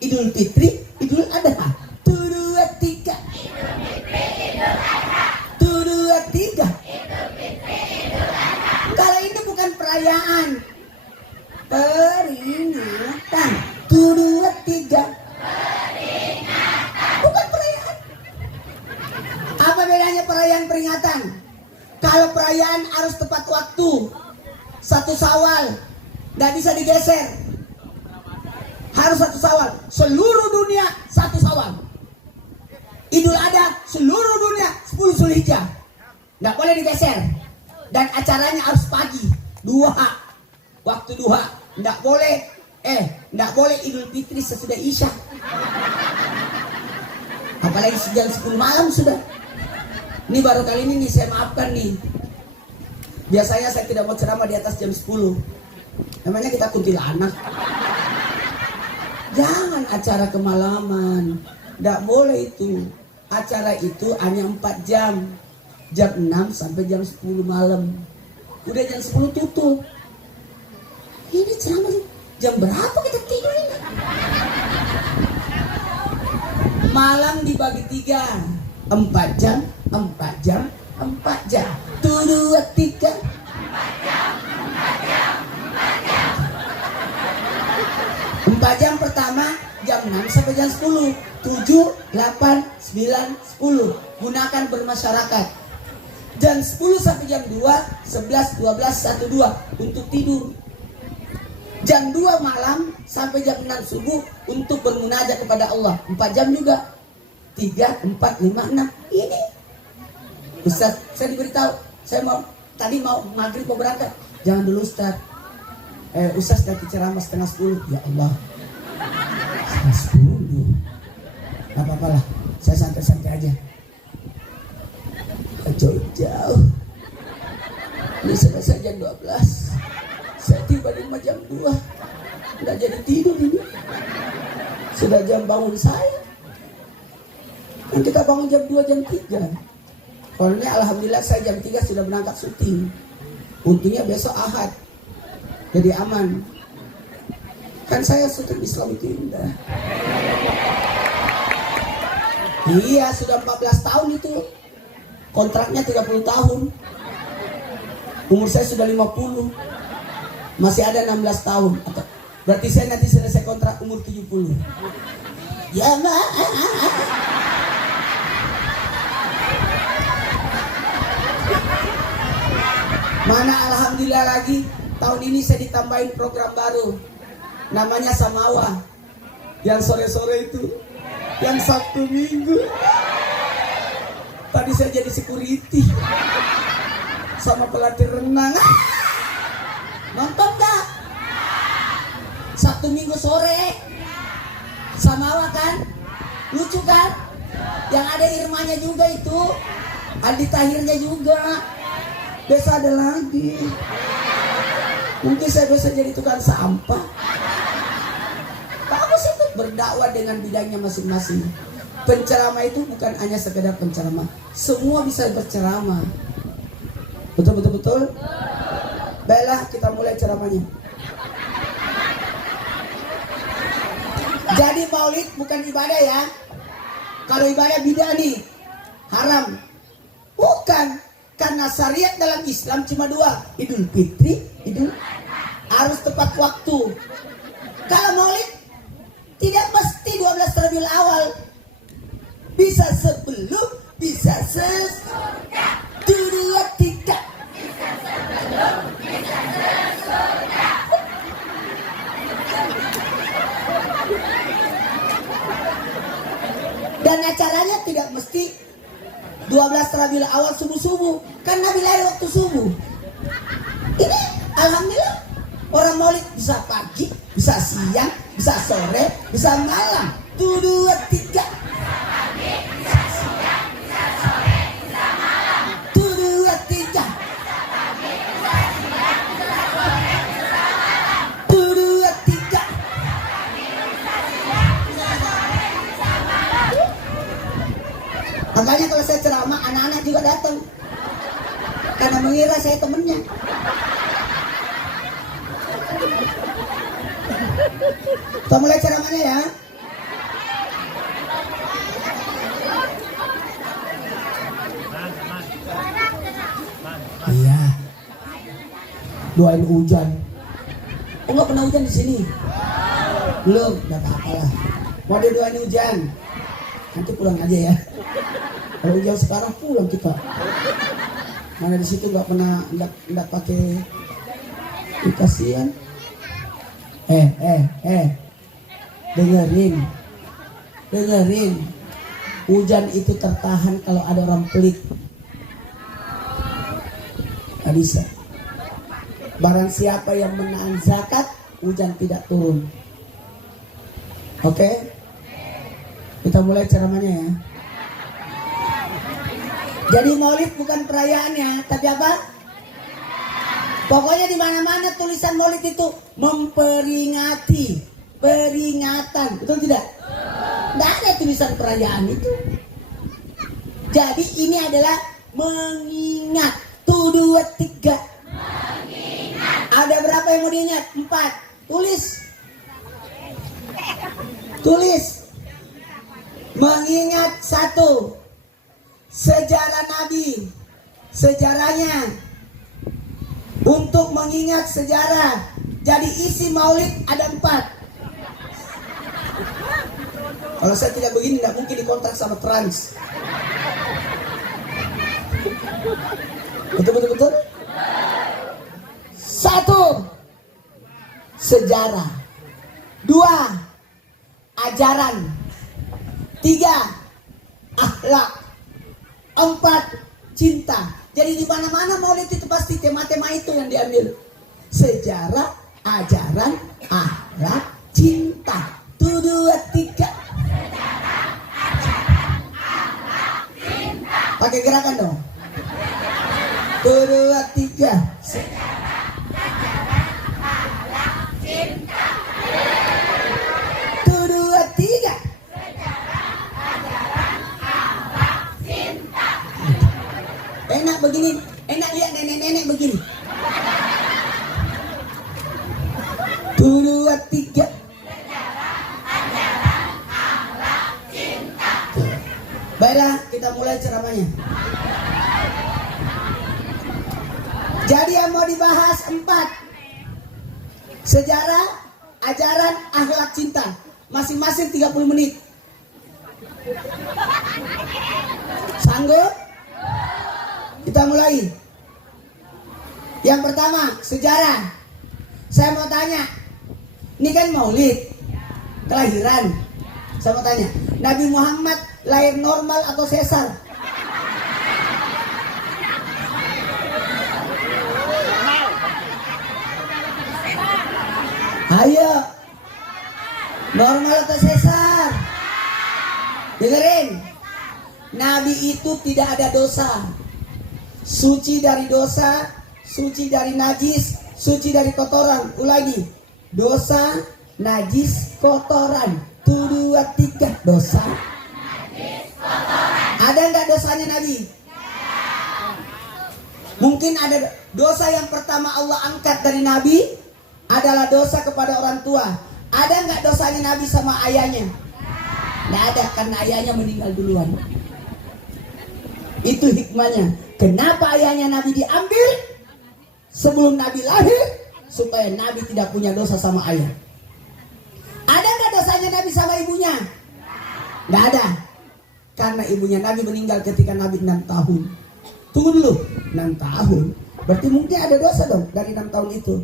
Idul Fitri, Idul Adha. 1, 2, 3. Idul Fitri, Idul Adha. 1, 2, 3. Idul Fitri, Idul Adha. Kalau ini bukan perayaan, peringatan. 1, 2, 3. Peringatan. Bukan perayaan. Apa bedanya perayaan peringatan? Kalau perayaan harus tepat waktu. 1 Syawal, nggak bisa digeser. harus 1 Syawal. Seluruh dunia 1 Syawal. Idul Adha seluruh dunia 10 Zulhijjah. Nggak boleh digeser. Dan acaranya harus pagi, duha, waktu duha. Nggak boleh Idul Fitri sesudah Isya. Apalagi jam 10 malam sudah. Ini baru kali ini nih saya maafkan nih. Biasanya saya tidak mau ceramah di atas jam 10. Namanya kita kuntilanak. Jangan acara kemalaman. Nggak boleh itu. Acara itu hanya 4 jam. Jam 6 sampai jam 10 malam. Udah jam 10 tutup. Ini ceramah jam berapa kita tidur ini? Malam dibagi 3. 4 jam, 4 jam, 4 jam. 1, 2, 3. 4 jam pertama jam 6 sampai jam 10. 7, 8, 9, 10. Gunakan bermasyarakat. Jam 10 sampai jam 2, 11, 12, 1, 2 untuk tidur. Jam 2 malam sampai jam 6 subuh untuk bermunajat kepada Allah. 4 jam juga. 3, 4, 5, 6. Ini Ustaz, saya diberitahu, saya tadi mau maghrib mau berangkat. Jangan dulu Ustaz. Ustaz nanti ceramah setengah 10. Ya Allah, setengah 10. Gak apa-apa lah, saya santai-santai aja. Jauh-jauh. Ini selesai jam 12. Saya tiba di rumah jam 2. Nggak jadi tidur ini. Sudah jam bangun saya. Dan kita bangun jam 2, jam 3. Soalnya alhamdulillah saya jam 3 sudah berangkat syuting. Untungnya besok Ahad. Jadi aman. Kan saya syuting Islam itu indah. Iya, sudah 14 tahun itu. Kontraknya 30 tahun. Umur saya sudah 50. Masih ada 16 tahun. Berarti saya nanti selesai kontrak umur 70. Ya mana alhamdulillah lagi tahun ini saya ditambahin program baru. Namanya Samawa. Yang sore-sore itu. Yang Sabtu Minggu. Tadi saya jadi security sama pelatih renang. Nonton gak? Sabtu Minggu sore Samawa kan? Lucu kan? Yang ada Irmanya juga itu, Aldi Tahirnya juga. Besok ada lagi. Mungkin saya bisa jadi tukang sampah. Bagus itu berdakwah dengan bidangnya masing-masing. Penceramah itu bukan hanya sekedar penceramah. Semua bisa berceramah. Betul. Baiklah, kita mulai ceramahnya. Jadi maulid bukan ibadah ya. Kalau ibadah bidah nih, haram. Bukan, karena syariat dalam Islam cuma 2, Idul Fitri, harus tepat waktu. Kalau maulid tidak mesti 12 Rabiul Awal. Bisa sebelum, bisa sesudah. 2, 3. Bisa sebelum, bisa sesudah. Dan acaranya tidak mesti 12 Rabiul Awal subuh-subuh. Kan Nabi lahir waktu subuh. Ini alhamdulillah orang maulid bisa pagi, bisa siang, bisa sore, bisa malam. 2, 3. Makanya kalau saya ceramah, anak-anak juga datang. Karena mengira saya temennya. Kita mulai ceramahnya ya. Iya. Doain hujan. Oh, nggak pernah hujan di sini? Belum, nggak apa-apa lah. Mau doain hujan. Nanti pulang aja ya. Kalau hujan sekarang pulang kita. Mana di situ nggak pernah nggak pakai kasihan. Dengerin. Hujan itu tertahan kalau ada orang pelit. Gak bisa. Barang siapa yang menahan zakat, hujan tidak turun. Oke? Kita mulai ceramahnya ya. Jadi Maulid bukan perayaannya, tapi apa? Pokoknya di mana-mana tulisan Maulid itu memperingati, peringatan, betul tidak? Tidak ada tulisan perayaan itu. Jadi ini adalah mengingat. 1, 2, 3. Mengingat. Ada berapa yang mau diingat? 4. Tulis. Mengingat 1. Sejarah Nabi. Sejarahnya. Untuk mengingat sejarah. Jadi isi Maulid ada 4. Kalau saya tidak begini, tidak mungkin dikontrak sama Trans. Betul. 1. Sejarah. 2. Ajaran. 3. Akhlak. 4. Cinta. Jadi di mana-mana Maulid itu pasti tema-tema itu yang diambil. Sejarah, ajaran, akhlak, cinta. 1, 2, 3. Pakai gerakan dong. 1, 2, 3. Enak begini, enak lihat nenek-nenek begini. 1, 2, 3. Baiklah, kita mulai ceramahnya. Jadi yang mau dibahas 4. Sejarah, ajaran, akhlak, cinta. Masing-masing 30 menit. Sanggup? Kita mulai. Yang pertama, sejarah. Saya mau tanya, ini kan Maulid, kelahiran. Saya mau tanya, Nabi Muhammad lahir normal atau sesar? Ayo, normal atau sesar? Dengerin, Nabi itu tidak ada dosa. Suci dari dosa, suci dari najis, suci dari kotoran. Ulangi, dosa, najis, kotoran. 1, 2, 3. Dosa, najis, kotoran. Ada nggak dosanya Nabi? Mungkin ada. Dosa yang pertama Allah angkat dari Nabi adalah dosa kepada orang tua. Ada nggak dosanya Nabi sama ayahnya? Nggak ada, karena ayahnya meninggal duluan. Itu hikmahnya. Kenapa ayahnya Nabi diambil sebelum Nabi lahir? Supaya Nabi tidak punya dosa sama ayah. Ada nggak dosanya Nabi sama ibunya? Nggak ada. Karena ibunya Nabi meninggal ketika Nabi 6 tahun. Tunggu dulu, 6 tahun. Berarti mungkin ada dosa dong dari 6 tahun itu.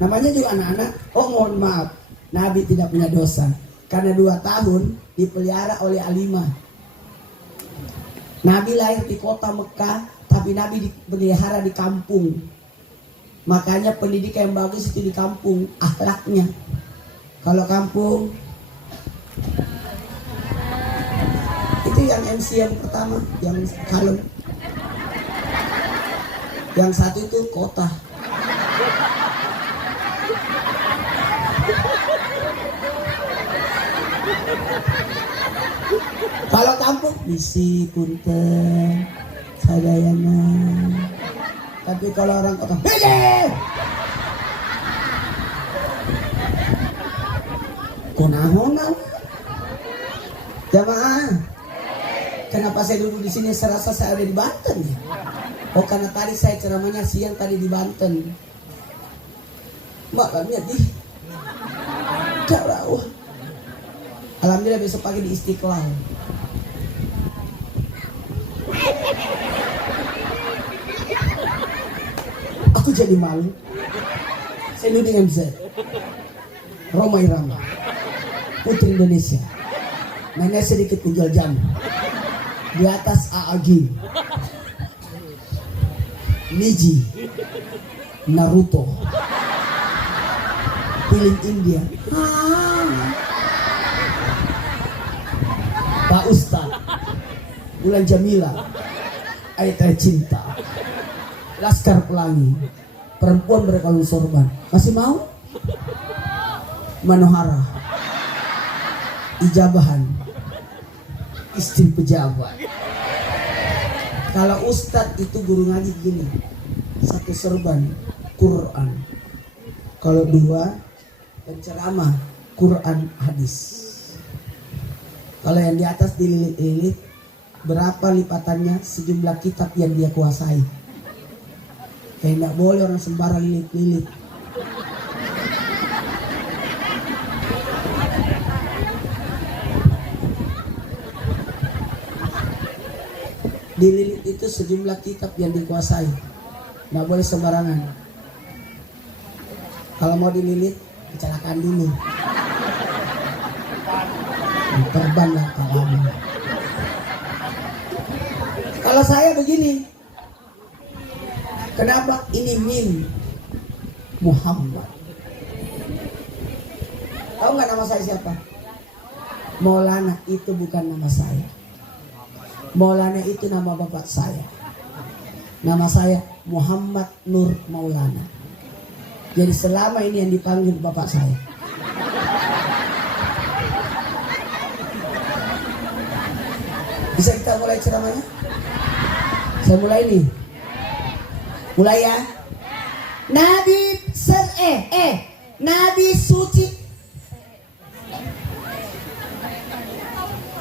Namanya juga anak-anak. Oh mohon maaf, Nabi tidak punya dosa. Karena 2 tahun dipelihara oleh Alimah. Nabi lahir di kota Mekah, tapi Nabi dipelihara di kampung. Makanya pendidikan yang bagus itu di kampung, akhlaknya. Kalau kampung, itu yang MC yang pertama, yang kalem. Yang satu itu kota. Kalau kampung, misi punten, sadayana. Tapi kalau orang kota, hei! Konang-konang. Jamaah, kenapa saya duduk di sini serasa saya ada di Banten ya? Oh karena tadi saya ceramahnya siang tadi di Banten. Malamnya di Karawang. Alhamdulillah besok pagi di Istiqlal. Aku jadi malu. Saya duduk dengan Z Roma Irama. Putri Indonesia. Mainnya sedikit menjual jamu. Di atas AAG, Niji, Naruto, Piling India, Pak Ustadz, Bulan Jamila, Ayat Cinta, Laskar Pelangi, perempuan berkalung sorban. Masih mau? Manohara, Ijabahan, istri pejabat. Kalau ustadz itu guru ngaji gini, satu serban Quran. Kalau dua penceramah Quran hadis. Kalau yang di atas dililit-lilit, berapa lipatannya sejumlah kitab yang dia kuasai. Kayak tidak boleh orang sembarang lilit-lilit. Dililit itu sejumlah kitab yang dikuasai. Nggak boleh sembarangan. Kalau mau dililit, kecelakaan dulu. Terbang lah kalau. Kalau saya begini, kenapa ini Min Muhammad? Tahu nggak nama saya siapa? Maulana itu bukan nama saya. Maulana itu nama bapak saya. Nama saya Muhammad Nur Maulana. Jadi selama ini yang dipanggil bapak saya. Bisa kita mulai ceramahnya? Saya mulai nih. Mulai ya. Nabi suci.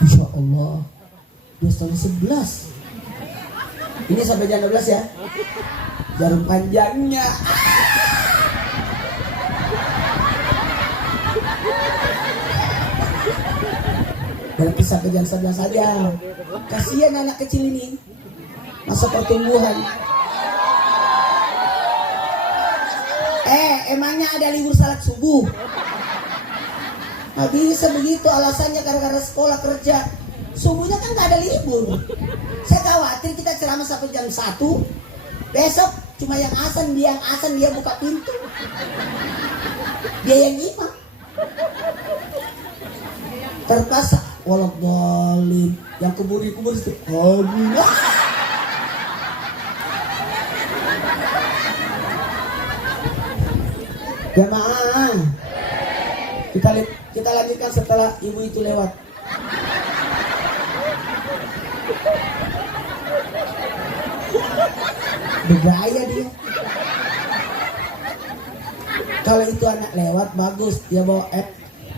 Insya Allah. 2,11. Ini sampai jam 12 ya. Jarum panjangnya. Berarti sampai jam 11 saja. Kasihan anak kecil ini. Masa pertumbuhan. Emangnya ada libur salat subuh? Nggak bisa begitu, alasannya gara-gara sekolah kerja. Subuhnya kan gak ada libur. Saya khawatir kita ceramah sampai jam 1. Besok cuma yang azan dia buka pintu. Dia yang imam. Terpaksa walau dolim yang kubur itu. Amin. Jamaah. Kita lanjutkan setelah ibu itu lewat. Bergaya dia. Kalau itu anak lewat bagus, dia bawa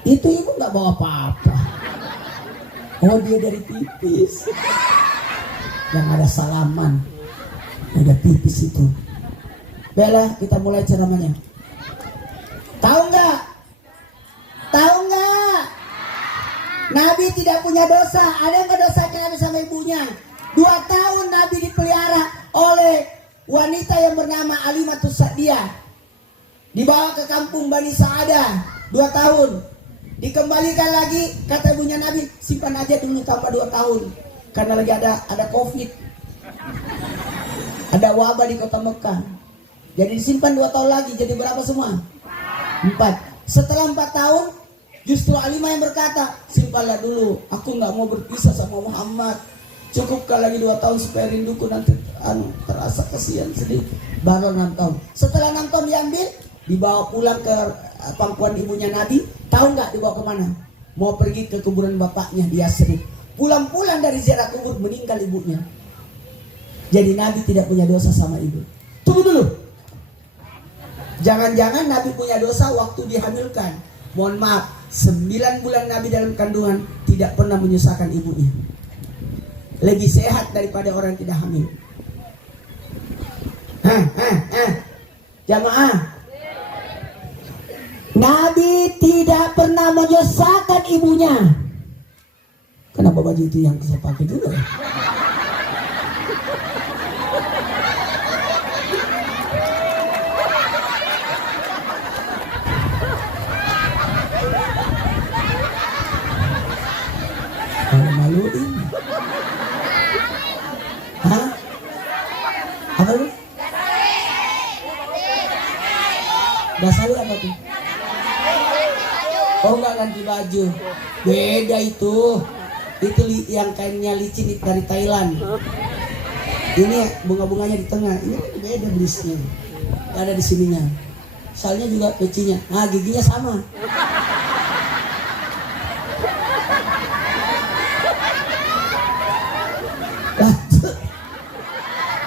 itu ibu nggak bawa apa-apa. Oh dia dari pipis. Yang ada salaman, ada pipis itu. Bella, kita mulai ceramahnya. Tahu nggak? Nabi tidak punya dosa. Ada nggak dosanya Nabi sama ibunya? 2 tahun Nabi dipelihara oleh wanita yang bernama Alimatus Sa'diyah. Dibawa ke kampung Bani Sa'adah 2 tahun. Dikembalikan lagi, kata ibunya Nabi, simpan aja dulu tambah 2 tahun. Karena lagi ada Covid. Ada wabah di kota Mekah. Jadi disimpan 2 tahun lagi, jadi berapa semua? 4. Setelah 4 tahun, justru Alimah yang berkata, simpanlah dulu, aku nggak mau berpisah sama Muhammad. Cukupkan lagi 2 tahun supaya rinduku nanti terasa kasihan sedih. Baru 6 tahun. Setelah 6 tahun diambil, dibawa pulang ke pangkuan ibunya Nabi. Tahu nggak dibawa kemana? Mau pergi ke kuburan bapaknya di Yasrib. Pulang-pulang dari ziarah kubur meninggal ibunya. Jadi Nabi tidak punya dosa sama ibu. Tunggu dulu. Jangan-jangan Nabi punya dosa waktu dihamilkan. Mohon maaf, 9 bulan Nabi dalam kandungan tidak pernah menyusahkan ibunya. Lebih sehat daripada orang yang tidak hamil. Jamaah, Nabi tidak pernah menyusahkan ibunya. Kenapa baju itu yang saya pakai dulu? Hah? Apa lu? Dasari apa tuh? Oh enggak, ganti baju. Beda itu. Itu yang kainnya licin dari Thailand. Ini bunga-bunganya di tengah. Ini beda blisnya. Gak ada di sininya. Soalnya juga pecinya. Nah, giginya sama.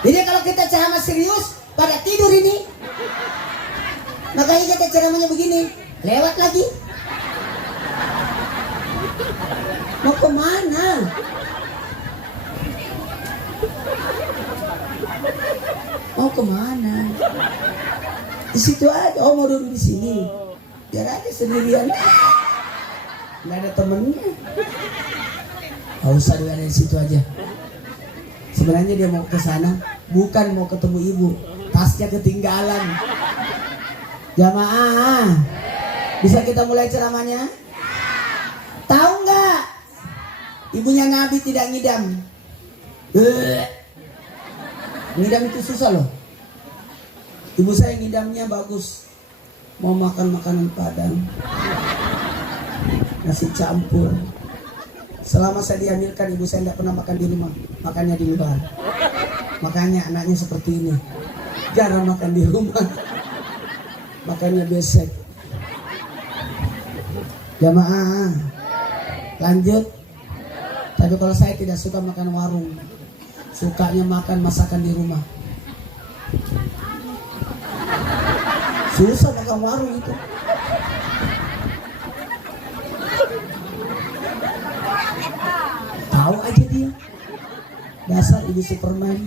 Jadi kalau kita ceramah serius, pada tidur ini. Makanya kita ceramahnya begini. Lewat lagi. Mau kemana? Mau kemana? Di situ aja. Oh, mau duduk di sini. Biar aja sendirian. Nggak ada temennya. Gak usah dulu ada di situ aja. Sebenarnya dia mau ke sana bukan mau ketemu ibu. Tasnya ketinggalan. Jamaah, bisa kita mulai ceramahnya? Tahu nggak? Ibunya Nabi tidak ngidam. Ngidam itu susah loh. Ibu saya ngidamnya bagus. Mau makan makanan Padang, nasi campur. Selama saya dihamilkan, ibu saya tidak pernah makan di rumah, makannya di luar. Makanya anaknya seperti ini, jarang makan di rumah, makannya besek. Jamaah, lanjut. Tapi kalau saya tidak suka makan warung, sukanya makan masakan di rumah. Susah makan warung itu. Tahu aja dia. Dasar ibu Superman.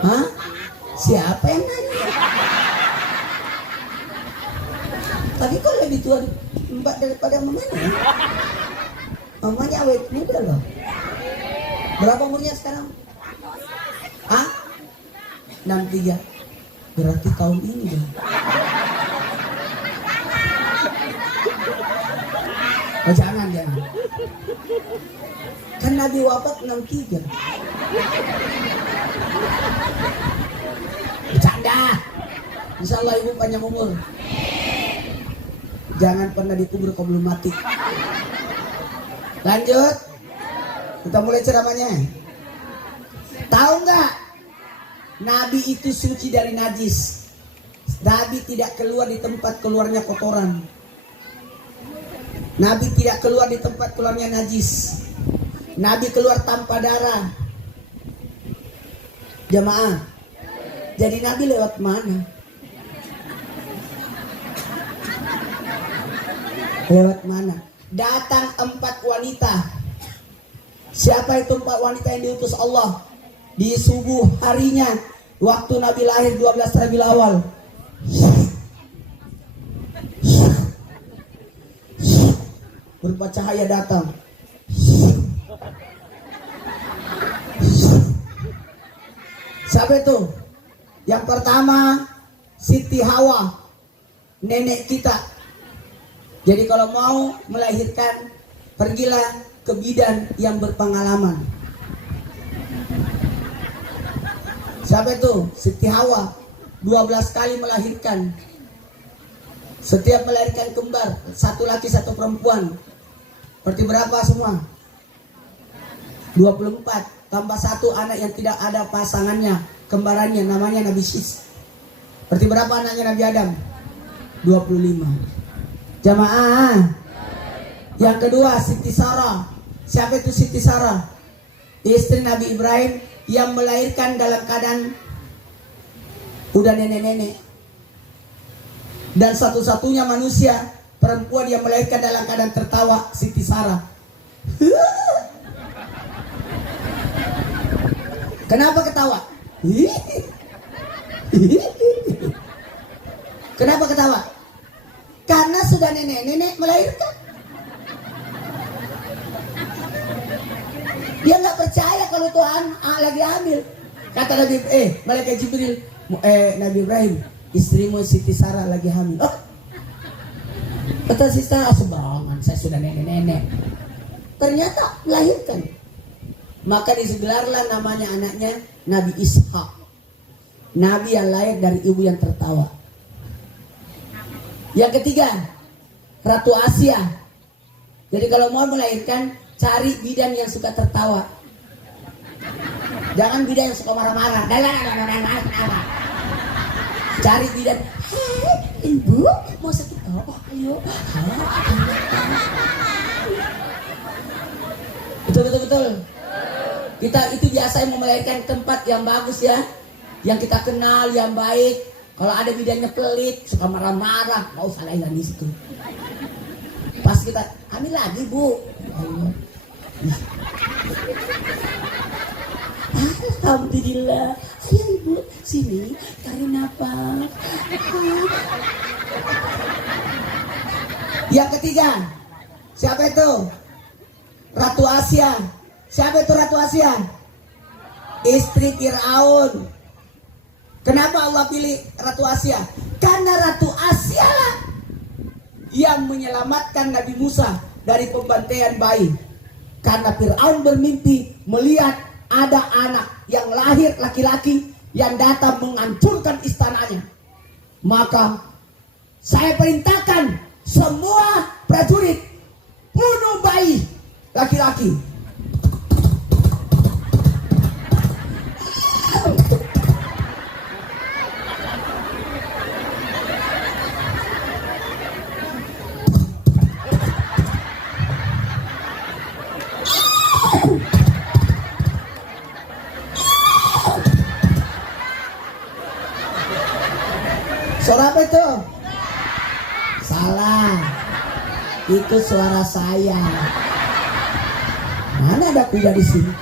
Hah? Siapa yang nanya? Tadi kok lebih tua mbak daripada mamanya. Mamanya awet muda loh. Berapa umurnya sekarang? Hah? 63. Berarti tahun ini dong. Oh jangan. Kan Nabi wafat 63. Bercanda. Insya Allah ibu panjang umur. Jangan pernah dikubur kalau belum mati. Lanjut. Kita mulai ceramahnya. Tahu nggak? Nabi itu suci dari najis. Nabi tidak keluar di tempat keluarnya kotoran. Nabi tidak keluar di tempat keluarnya najis. Nabi keluar tanpa darah. Jamaah. Jadi Nabi lewat mana? Lewat mana? Datang 4 wanita. Siapa itu 4 wanita yang diutus Allah? Di subuh harinya, waktu Nabi lahir 12 Rabiul Awal. Berupa cahaya datang. Siapa itu? Yang pertama Siti Hawa, nenek kita. Jadi kalau mau melahirkan, pergilah ke bidan yang berpengalaman. Siapa itu? Siti Hawa 12 kali melahirkan. Setiap melahirkan kembar, 1 laki 1 perempuan. Berarti berapa semua? 24. Tambah 1 anak yang tidak ada pasangannya, kembarannya, namanya Nabi Syis. Berarti berapa anaknya Nabi Adam? 25. Jamaah. Yang kedua Siti Sarah. Siapa itu Siti Sarah? Istri Nabi Ibrahim yang melahirkan dalam keadaan udah nenek-nenek. Dan satu-satunya manusia perempuan yang melahirkan dalam keadaan tertawa, Siti Sarah. Kenapa ketawa? Kenapa ketawa? Karena sudah nenek-nenek melahirkan. Dia nggak percaya kalau Tuhan lagi hamil. Kata Nabi, Malaikat Jibril, Nabi Ibrahim, istrimu Siti Sarah lagi hamil. Oh, kata Siti Sarah, sembarangan, saya sudah nenek-nenek. Ternyata melahirkan. Maka digelarlah namanya anaknya Nabi Ishak. Nabi yang lahir dari ibu yang tertawa. Yang ketiga, Ratu Asia. Jadi kalau mau melahirkan, cari bidan yang suka tertawa. Jangan bidan yang suka marah-marah. Cari bidan, hei ibu mau sakit apa? Ayo. Betul. Kita itu biasa mau melahirkan tempat yang bagus ya, yang kita kenal, yang baik. Kalau ada bidannya pelit, suka marah-marah, nggak usah lahiran di situ. Pas kita hamil lagi bu, alhamdulillah. Ayo ibu sini, tarik nafas. Yang ketiga, siapa itu? Ratu Asia. Siapa itu Ratu Asia? Istri Fir'aun. Kenapa Allah pilih Ratu Asia? Karena Ratu Asia lah yang menyelamatkan Nabi Musa dari pembantaian bayi. Karena Fir'aun bermimpi melihat ada anak yang lahir laki-laki yang datang menghancurkan istananya. Maka saya perintahkan semua prajurit bunuh bayi laki-laki. Suara apa itu? Salah. Itu suara saya. Mana ada kuda di sini?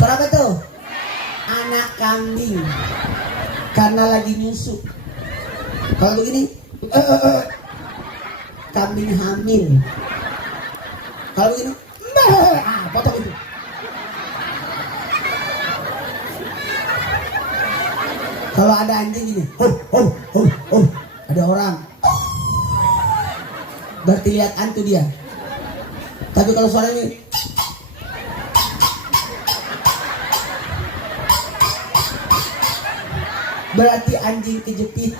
Suara apa itu? Anak kambing. Karena lagi nyusu. Kalau begini, kambing hamil. Kalau begini, potong itu. Kalau ada anjing gini, ada orang, berarti lihat hantu dia. Tapi kalau suaranya berarti anjing kejepit.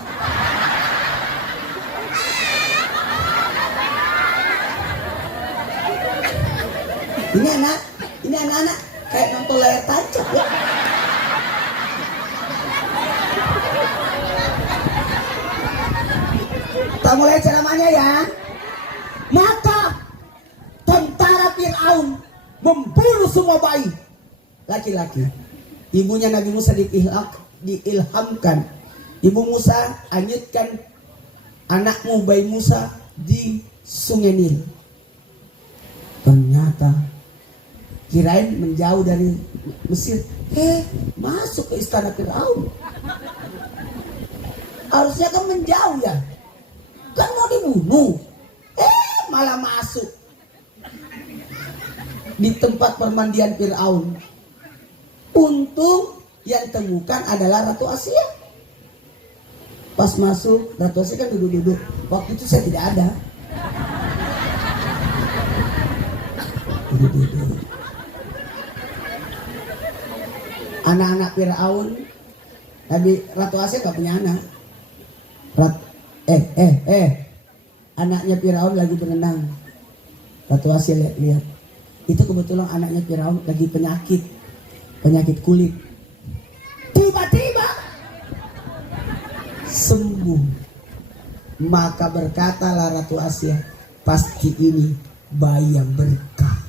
Ini anak-anak kayak nonton layar tancap ya. Kita mulai ceramahnya ya. Maka tentara Fir'aun membunuh semua bayi laki-laki. Ibunya Nabi Musa diilhamkan. Ibu Musa, anyutkan anakmu bayi Musa di Sungai Nil. Ternyata kirain menjauh dari Mesir, masuk ke istana Fir'aun. Harusnya kan menjauh ya, kan mau dibunuh, malah masuk di tempat permandian Fir'aun. Untung yang temukan adalah Ratu Asia. Pas masuk, Ratu Asia kan duduk-duduk. Waktu itu saya tidak ada. Duduk-duduk. Anak-anak Fir'aun, Ratu Asia gak punya anak. Anaknya Fir'aun lagi berenang. Ratu Asia lihat. Itu kebetulan anaknya Fir'aun lagi penyakit kulit. Tiba-tiba sembuh. Maka berkatalah Ratu Asia, pasti ini bayi yang berkah.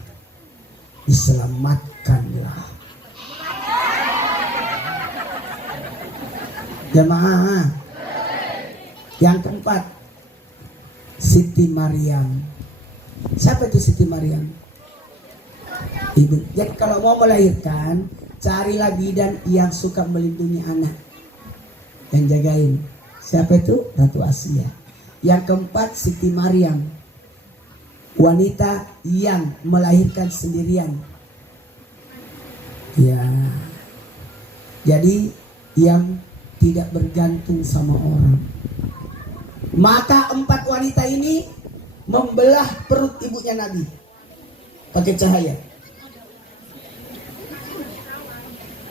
Diselamatkanlah. Jemaah. Yang keempat, Siti Maryam. Siapa itu Siti Maryam? Ibu. Jadi kalau mau melahirkan, carilah bidan yang suka melindungi anak, yang jagain. Siapa itu? Ratu Asia. Yang keempat, Siti Maryam, wanita yang melahirkan sendirian. Ya. Jadi yang tidak bergantung sama orang. Maka 4 wanita ini membelah perut ibunya Nabi pakai cahaya,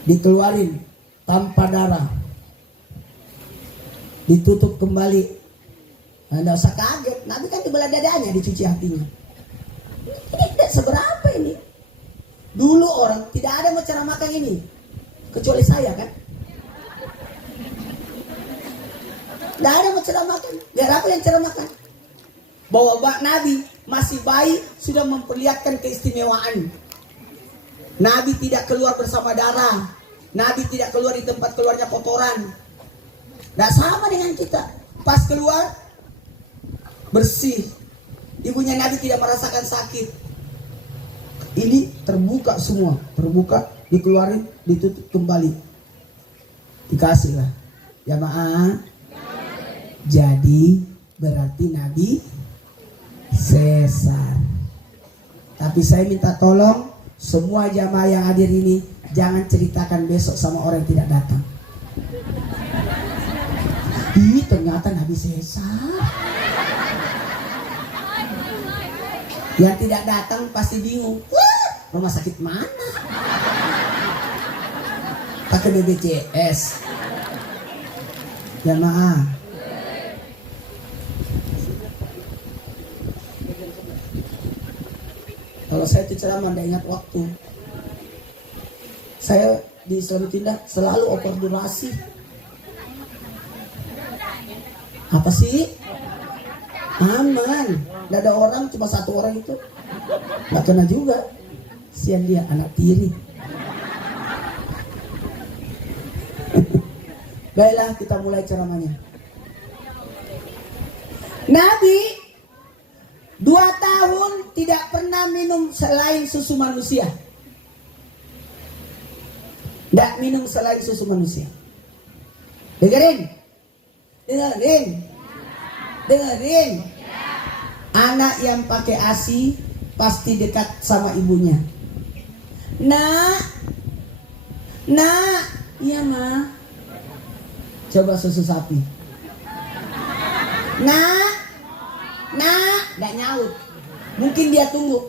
dikeluarin tanpa darah, ditutup kembali. Nah, nggak usah kaget, Nabi kan dibelah dadanya, dicuci hatinya. Ini tidak seberapa ini. Dulu orang tidak ada yang menceramahkan ini kecuali saya kan. Tidak ada yang menceramahkan. Biar apa yang ceramahkan? Bahwa Nabi masih bayi sudah memperlihatkan keistimewaan. Nabi tidak keluar bersama darah. Nabi tidak keluar di tempat keluarnya kotoran. Tidak sama dengan kita. Pas keluar bersih. Ibunya Nabi tidak merasakan sakit. Ini terbuka semua, terbuka, dikeluarin, ditutup kembali, dikasih lah jamaah. Jadi berarti Nabi sesar. Tapi saya minta tolong semua jamaah yang hadir ini jangan ceritakan besok sama orang yang tidak datang. Ih, ternyata Nabi sesar. Yang tidak datang pasti bingung. Rumah sakit mana? Pakai BPJS. Jamaah. Kalau saya itu ceramah tidak ingat waktu. Saya di Islam Tindak selalu oper durasi. Apa sih? Aman. Tidak ada orang, cuma 1 orang itu. Gak kena juga. Sian dia, anak tiri. Baiklah, kita mulai ceramahnya. Nabi 2 tahun tidak pernah minum selain susu manusia. Tidak minum selain susu manusia. Dengerin. Dengerin. Dengerin. Anak yang pakai ASI pasti dekat sama ibunya. Nak, iya ma. Coba susu sapi. Nak, nggak nyaut. Mungkin dia tunggu.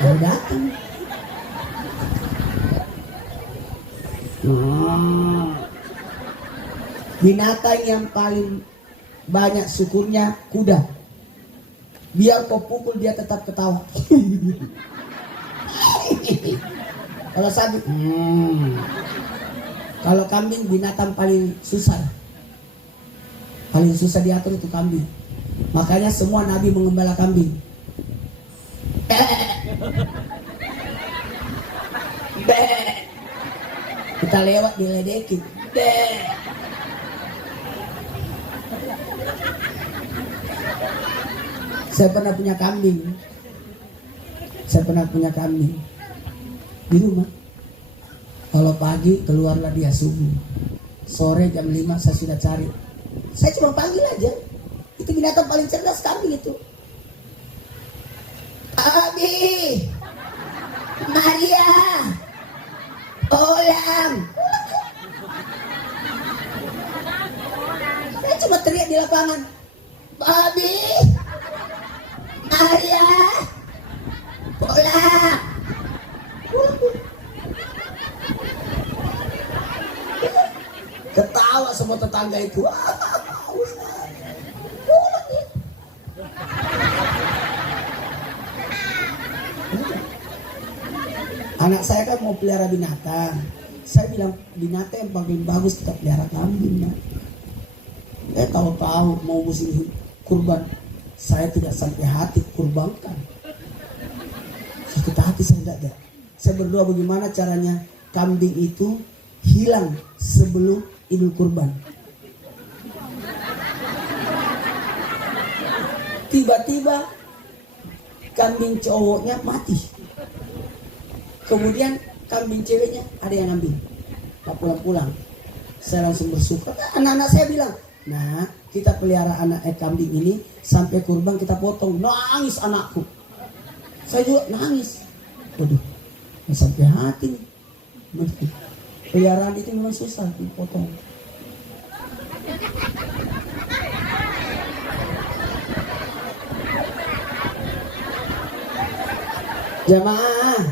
Baru datang. Binatang yang paling banyak syukurnya kuda. Biar kau pukul dia tetap ketawa. Kalau sapi, kalau kambing binatang paling susah. Paling susah diatur itu kambing. Makanya semua nabi mengembala kambing. Kita lewat diledekin. Saya pernah punya kambing. Di rumah. Kalau pagi keluarlah dia subuh. Sore jam 5 saya sudah cari. Saya cuma panggil aja. Itu binatang paling cerdas kambing itu. Abi, Maria, Olam. Saya cuma teriak di lapangan. Abi, Maria, Olam. Ketawa semua tetangga itu. Anak saya kan mau pelihara binatang. Saya bilang binatang yang paling bagus kita pelihara kambing. Tahu-tahu mau musim kurban, saya tidak sampai hati kurbankan. Sakit hati saya tidak ada. Saya berdoa bagaimana caranya kambing itu hilang sebelum Idul Kurban. Tiba-tiba kambing cowoknya mati. Kemudian kambing ceweknya ada yang ambil. Tak pulang-pulang. Saya langsung bersyukur. Anak-anak saya bilang, nah kita pelihara kambing ini sampai kurban kita potong. Nangis anakku. Saya juga nangis. Waduh, sampai hati nih. Peliharaan itu memang susah dipotong. Jamaah,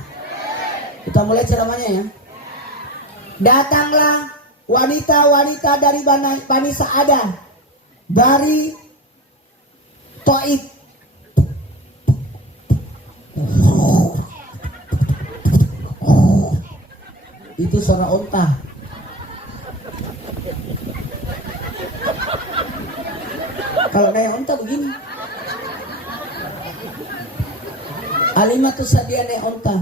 kita mulai ceramahnya ya. Datanglah wanita-wanita dari Bani Sa'adah, dari Taif. Itu suara onta. Kalau naik onta begini. Alimatus Sa'diyah naik onta.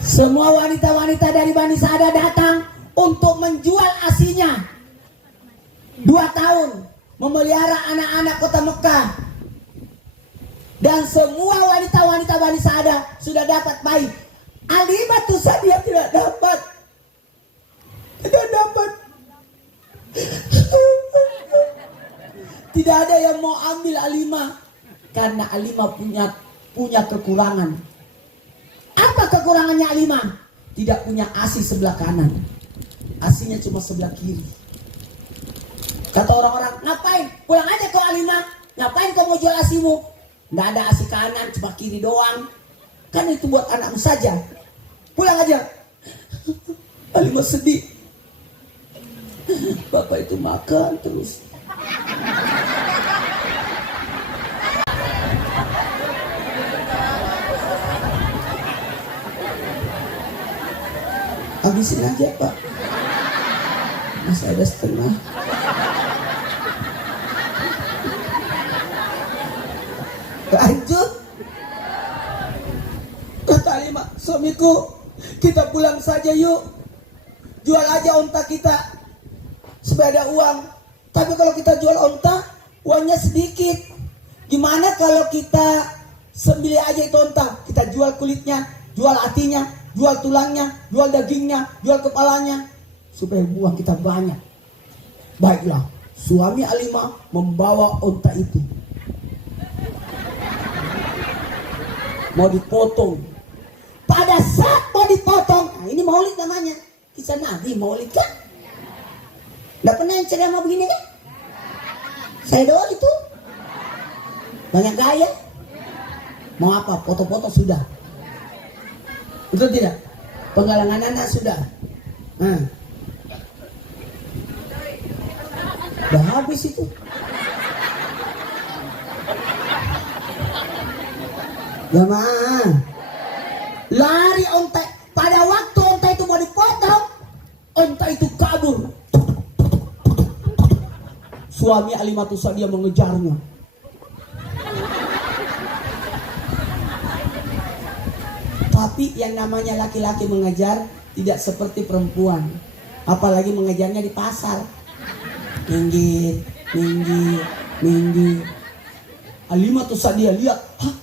Semua wanita-wanita dari Bani Sa'adah datang untuk menjual asinya. 2 tahun memelihara anak-anak kota Mekah. Dan semua wanita-wanita Bani Sa'adah sudah dapat bayi. Alimatus Sa'diyah tidak dapat. Tidak dapat. Tidak ada yang mau ambil Alimah. Karena Alimah punya kekurangan. Apa kekurangannya Alimah? Tidak punya asi sebelah kanan. Asinya cuma sebelah kiri. Kata orang-orang, ngapain? Pulang aja kau Alimah. Ngapain kau mau jual asimu? Nggak ada asi kanan, cuma kiri doang. Kan itu buat anakmu saja. Pulang aja. Alimah sedih. Bapak itu makan terus. Habisin aja Pak. Masih ada setengah. Lanjut. Kata Alimah, suamiku, kita pulang saja yuk. Jual aja onta kita supaya ada uang. Tapi kalau kita jual onta, uangnya sedikit. Gimana kalau kita sembelih aja itu onta? Kita jual kulitnya, jual hatinya, jual tulangnya, jual dagingnya, jual kepalanya, supaya uang kita banyak. Baiklah, suami Alimah membawa onta itu. Mau dipotong. Pada saat mau dipotong, nah ini maulid namanya. Kisah Nabi maulid kan? Nggak pernah yang ceramah begini kan? Saya doang itu. Banyak gaya. Mau apa? Foto-foto sudah. Betul tidak? Penggalangan anak sudah. Nah. Udah habis itu. Jamaah. Lari onta. Pada waktu onta itu mau dipotong, onta itu kabur. Suami Alimatus Sa'diyah mengejarnya. Tapi yang namanya laki-laki mengejar tidak seperti perempuan. Apalagi mengejarnya di pasar. Minggir, minggir, minggir. Alimatus Sa'diyah lihat, hah,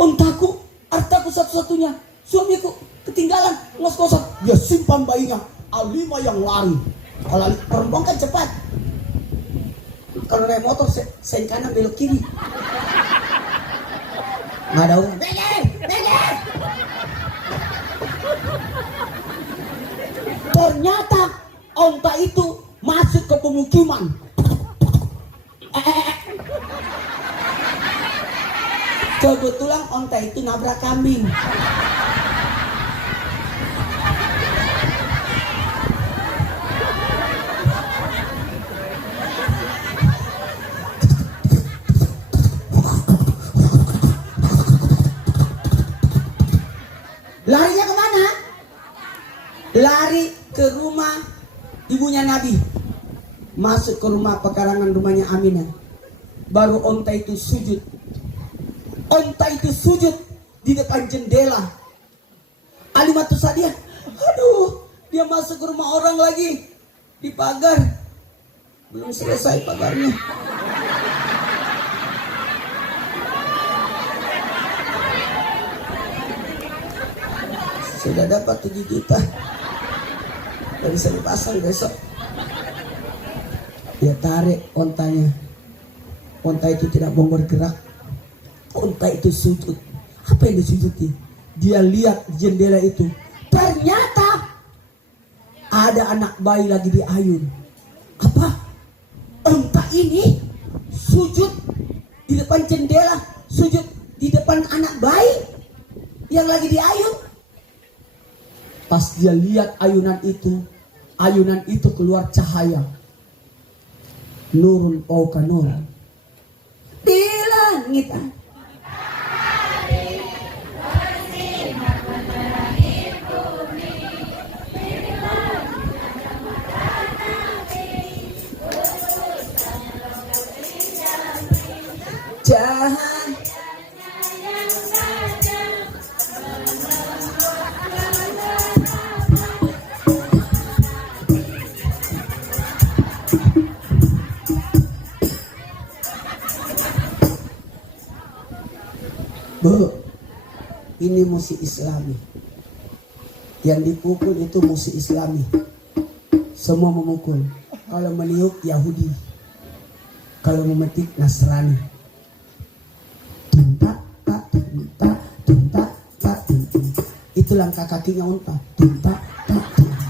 ontaku, hartaku satu-satunya. Suamiku ketinggalan ngos-ngosan. Dia simpan bayinya. Alimah yang lari. Kalau perempuan kan cepat. Kalau naik motor sen kanan belok kiri. Nggak ada orang. Beger. Ternyata onta itu masuk ke pemukiman. Kebetulan onta itu nabrak kambing. Larinya kemana? Lari ke rumah ibunya Nabi. Masuk ke rumah pekarangan rumahnya Aminah. Baru onta itu sujud. Onta itu sujud di depan jendela. Alimatus Sa'diyah, aduh, dia masuk ke rumah orang lagi. Di pagar. Belum selesai pagarnya. Sudah dapat 7 juta. Gak bisa dipasang besok. Dia tarik ontanya. Onta itu tidak mau bergerak. Onta itu sujud. Apa yang disujuti? Dia lihat jendela itu. Ternyata ada anak bayi lagi diayun. Apa? Onta ini sujud di depan jendela, sujud di depan anak bayi yang lagi diayun. Pas dia lihat ayunan itu keluar cahaya. Nurun pauka nur. Di langit. Cahaya. Bu, ini musik Islami. Yang dipukul itu musik Islami. Semua memukul. Kalau meniup Yahudi, kalau memetik Nasrani. Tunta, tak, tunta, tunta, tak, tunta. Itu langkah kakinya unta. Tunta, tak, tunta.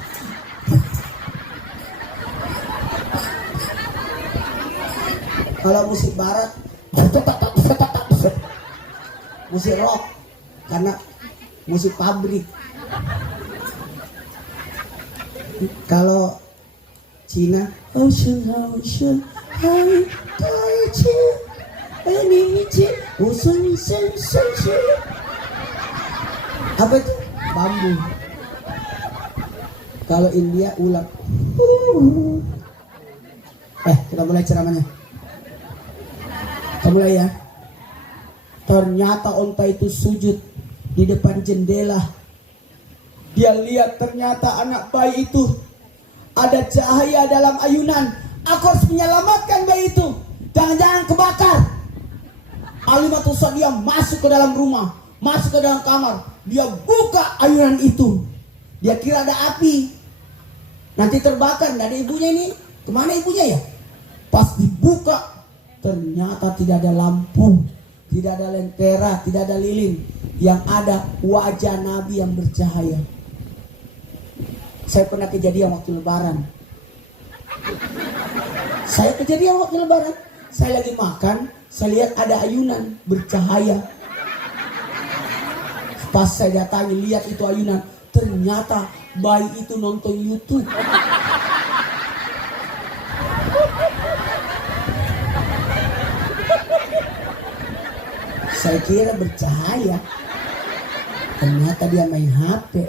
Kalau musik barat, musik rock, karena musik pabrik. Kalau Cina, apa itu? Bambu. Kalau India ulat. Kita mulai ceramahnya. Kita mulai ya. Ternyata onta itu sujud di depan jendela. Dia lihat ternyata anak bayi itu ada cahaya dalam ayunan. Aku harus menyelamatkan bayi itu. Jangan-jangan kebakar. Alimatus dia masuk ke dalam rumah, masuk ke dalam kamar. Dia buka ayunan itu. Dia kira ada api. Nanti terbakar. Nggak ada ibunya ini. Kemana ibunya ya? Pas dibuka, ternyata tidak ada lampu, tidak ada lentera, tidak ada lilin. Yang ada wajah Nabi yang bercahaya. Saya pernah kejadian waktu lebaran. Saya lagi makan, saya lihat ada ayunan bercahaya. Pas saya datangi lihat itu ayunan, ternyata bayi itu nonton YouTube. Saya kira bercahaya, ternyata dia main HP.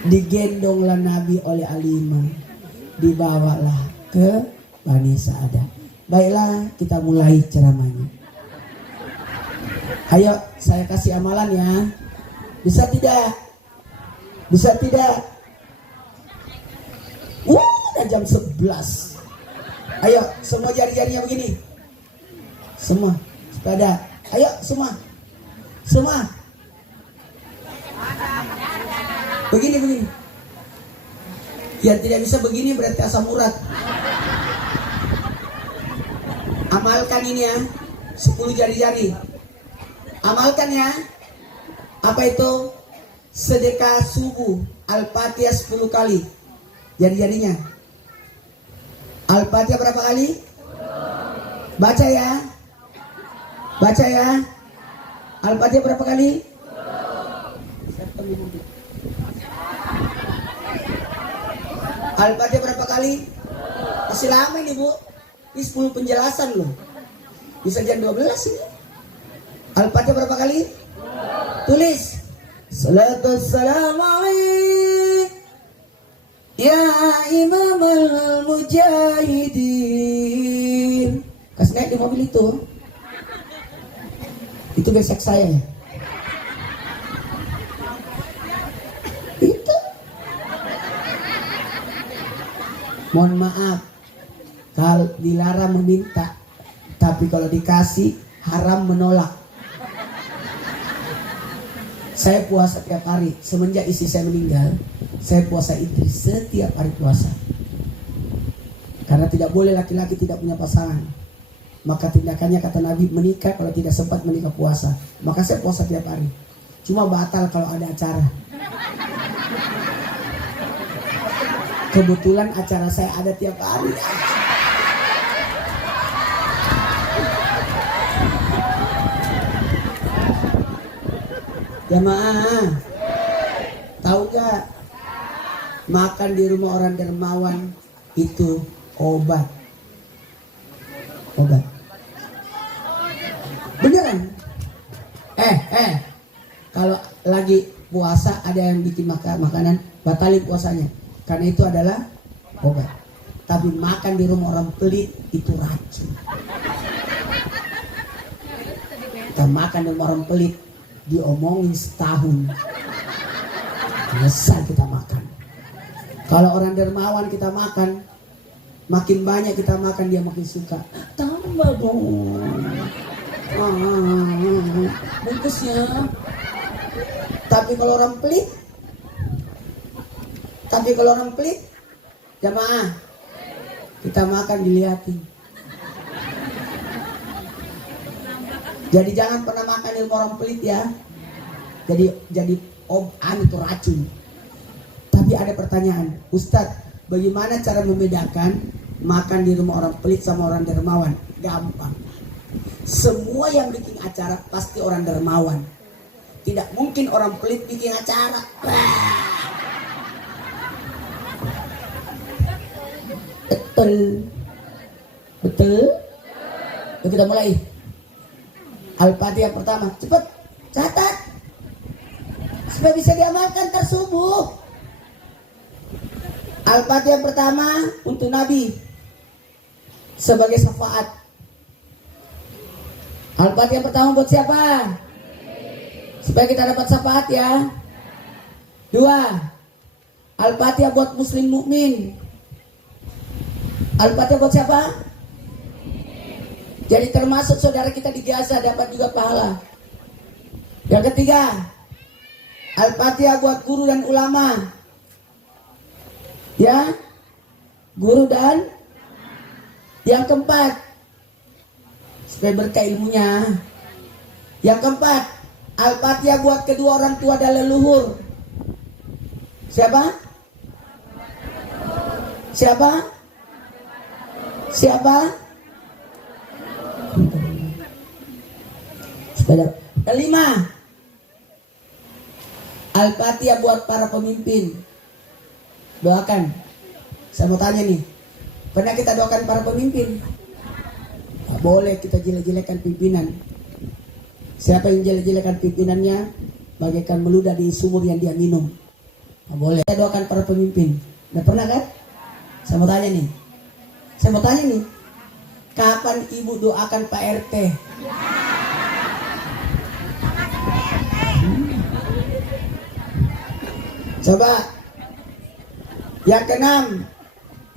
Digendonglah Nabi oleh Alimah, dibawalah ke Bani Sa'adah. Baiklah, kita mulai ceramahnya. Ayo, saya kasih amalan ya. Bisa tidak? Bisa tidak? Udah jam 11. Ayo, semua jari-jarinya begini. Semua, sepeda. Ayo, semua. Begini. Yang tidak bisa begini berarti asam urat. Amalkan ini ya. 10 jari-jari. Amalkan ya. Apa itu? Sedekah subuh Al-Fatihah 10 kali. Jari-jarinya. Al-Fatihah berapa kali? Baca ya. Al-Fatihah berapa kali? Al-Fatihah berapa kali? Masih lama ini Bu. Ini 10 penjelasan loh. Bisa jam 12 ini. Al-Fatihah berapa kali? Tulis. Salatu wassalamu alaik ya Imam al-Mujahidin. Kasih naik di mobil itu. Itu besok saya. Itu. Mohon maaf kalau dilarang meminta, tapi kalau dikasih haram menolak. Saya puasa tiap hari semenjak istri saya meninggal. Saya puasa Idris setiap hari puasa. Karena tidak boleh laki-laki tidak punya pasangan. Maka tindakannya kata Nabi menikah kalau tidak sempat menikah puasa. Maka saya puasa tiap hari. Cuma batal kalau ada acara. Kebetulan acara saya ada tiap hari. Jamaah, tahu gak? Makan di rumah orang dermawan itu obat. Obat. Beneran? Kalau lagi puasa ada yang bikin makanan, batalin puasanya. Karena itu adalah obat. Tapi makan di rumah orang pelit itu racun. Kita makan di rumah orang pelit, diomongin setahun. Nyesal kita makan. Kalau orang dermawan kita makan, makin banyak kita makan dia makin suka. Tambah dong. Bungkusnya. Tapi kalau orang pelit, jamaah, kita makan dilihatin. Jadi jangan pernah makan di rumah orang pelit ya. Jadi itu racun. Tapi ada pertanyaan, Ustadz, bagaimana cara membedakan makan di rumah orang pelit sama orang dermawan? Gampang. Semua yang bikin acara pasti orang dermawan. Tidak mungkin orang pelit bikin acara. Betul. Yuk kita mulai. Al-Fatihah pertama, cepat, catat, supaya bisa diamalkan tersubuh. Al-Fatihah pertama untuk Nabi sebagai syafaat. Al-Fatihah pertama buat siapa? Supaya kita dapat syafaat ya. 2. Al-Fatihah buat muslim mukmin. Al-Fatihah buat siapa? Jadi termasuk saudara kita di Gaza dapat juga pahala. Yang ketiga, Al-Fatihah buat guru dan ulama. Ya, guru dan yang keempat, supaya berkah ilmunya. Yang keempat, Al-Fatihah buat kedua orang tua dan leluhur. Siapa? Siapa? Siapa? Kelima, Al-Fatihah buat para pemimpin. Doakan. Saya mau tanya nih, pernah kita doakan para pemimpin? Gak boleh kita jelek-jelekan pimpinan. Siapa yang jelek-jelekan pimpinannya, bagaikan meludah di sumur yang dia minum. Gak boleh. Kita doakan para pemimpin. Gak pernah kan? Saya mau tanya nih, kapan ibu doakan Pak RT? Coba. Yang keenam,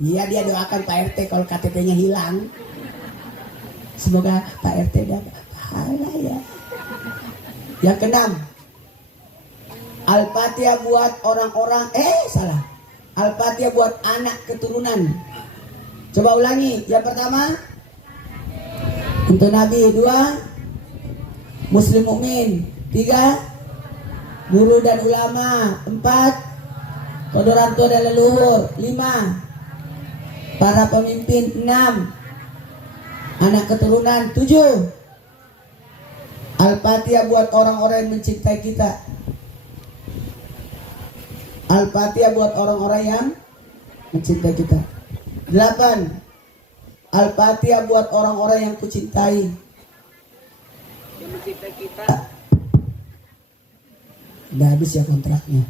iya dia doakan Pak RT kalau KTP-nya hilang. Semoga Pak RT dapat pahala ya. Yang keenam, Al-Fatihah buat orang-orang salah. Al-Fatihah buat anak keturunan. Coba ulangi. Yang pertama untuk Nabi. 2 muslim mukmin. 3 guru dan ulama. 4 orang tua dan leluhur. 5 para pemimpin. 6 anak keturunan. 7 Al-Fatihah buat orang-orang yang mencintai kita. Al-Fatihah buat orang-orang yang mencintai kita. 8 Al-Fatihah buat orang-orang yang kucintai. Yang mencintai kita. Udah habis ya kontraknya.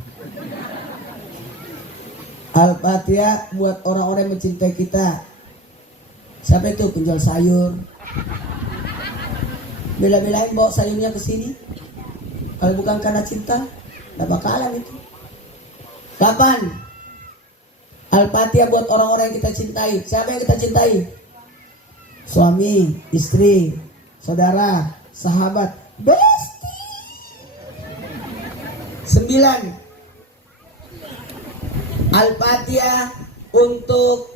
Al-Fatihah buat orang-orang yang mencintai kita. Siapa itu? Penjual sayur. Bela-belain bawa sayurnya ke sini. Kalau bukan karena cinta, gak bakalan itu. 8 Al-Fatihah buat orang-orang yang kita cintai. Siapa yang kita cintai? Suami, istri, saudara, sahabat, bestie. 9 Al-Fatihah untuk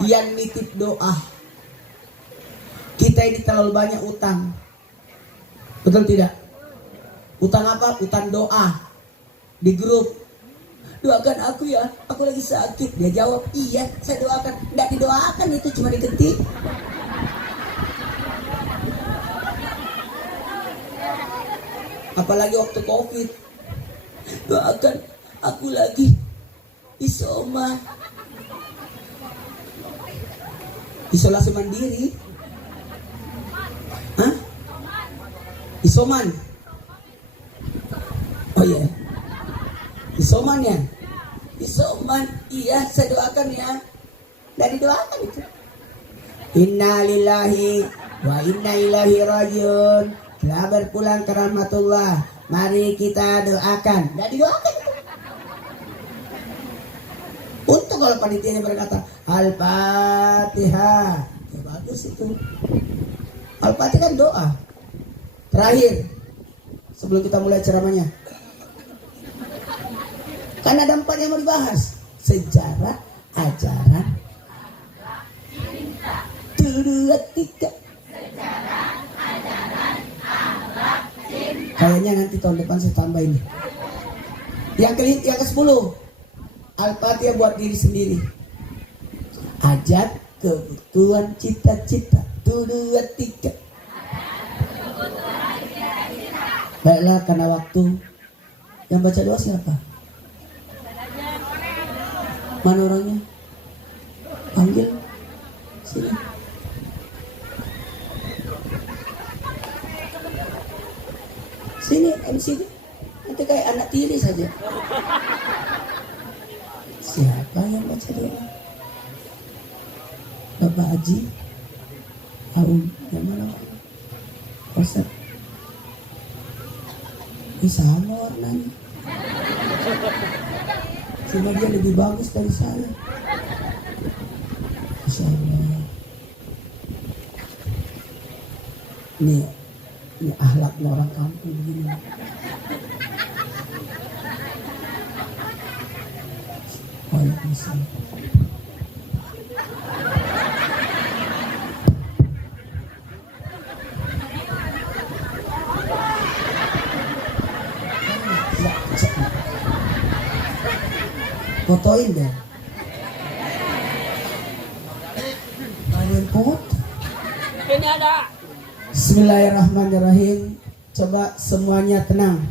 yang nitip doa. Kita ini terlalu banyak utang. Betul tidak? Utang apa? Utang doa. Di grup. Doakan aku ya, aku lagi sakit. Dia jawab, iya saya doakan. Nggak didoakan, itu cuma diketik. Apalagi waktu COVID. Doakan aku lagi isoma. Isolasi mandiri. Hah? Isoman. Oh iya. Isoman ya. Isoman. Iya, saya doakan ya. Dan didoakan itu. Inna lillahi wa inna ilaihi rajiun. Telah berpulang ke rahmatullah. Mari kita doakan. Dan didoakan itu. Untuk kalau panitianya berkata Al-Fatihah, ya bagus itu. Al-Fatihah kan doa. Terakhir, sebelum kita mulai ceramahnya, kan ada 4 yang mau dibahas. Sejarah, ajaran, 2, 3. Kayaknya nanti tahun depan saya tambah ini. Yang ke-10, Al-Fatihah buat diri sendiri. Ajat kebutuhan cita-cita. 2, 3. Baiklah, karena waktu, yang baca doa siapa? Mana orangnya? Panggil. Sini. Sini MC. Nanti kayak anak tiri saja. Siapa yang baca doa? Bapak Haji? Aum, yang mana? Ustaz. Ini sama warnanya. Cuma dia lebih bagus dari saya. Masya Allah. Ini akhlaknya orang kampung begini. Waalaikumsalam. Fotoin deh. Kalian foto. Ini ada. Bismillahirrahmanirrahim. Coba semuanya tenang.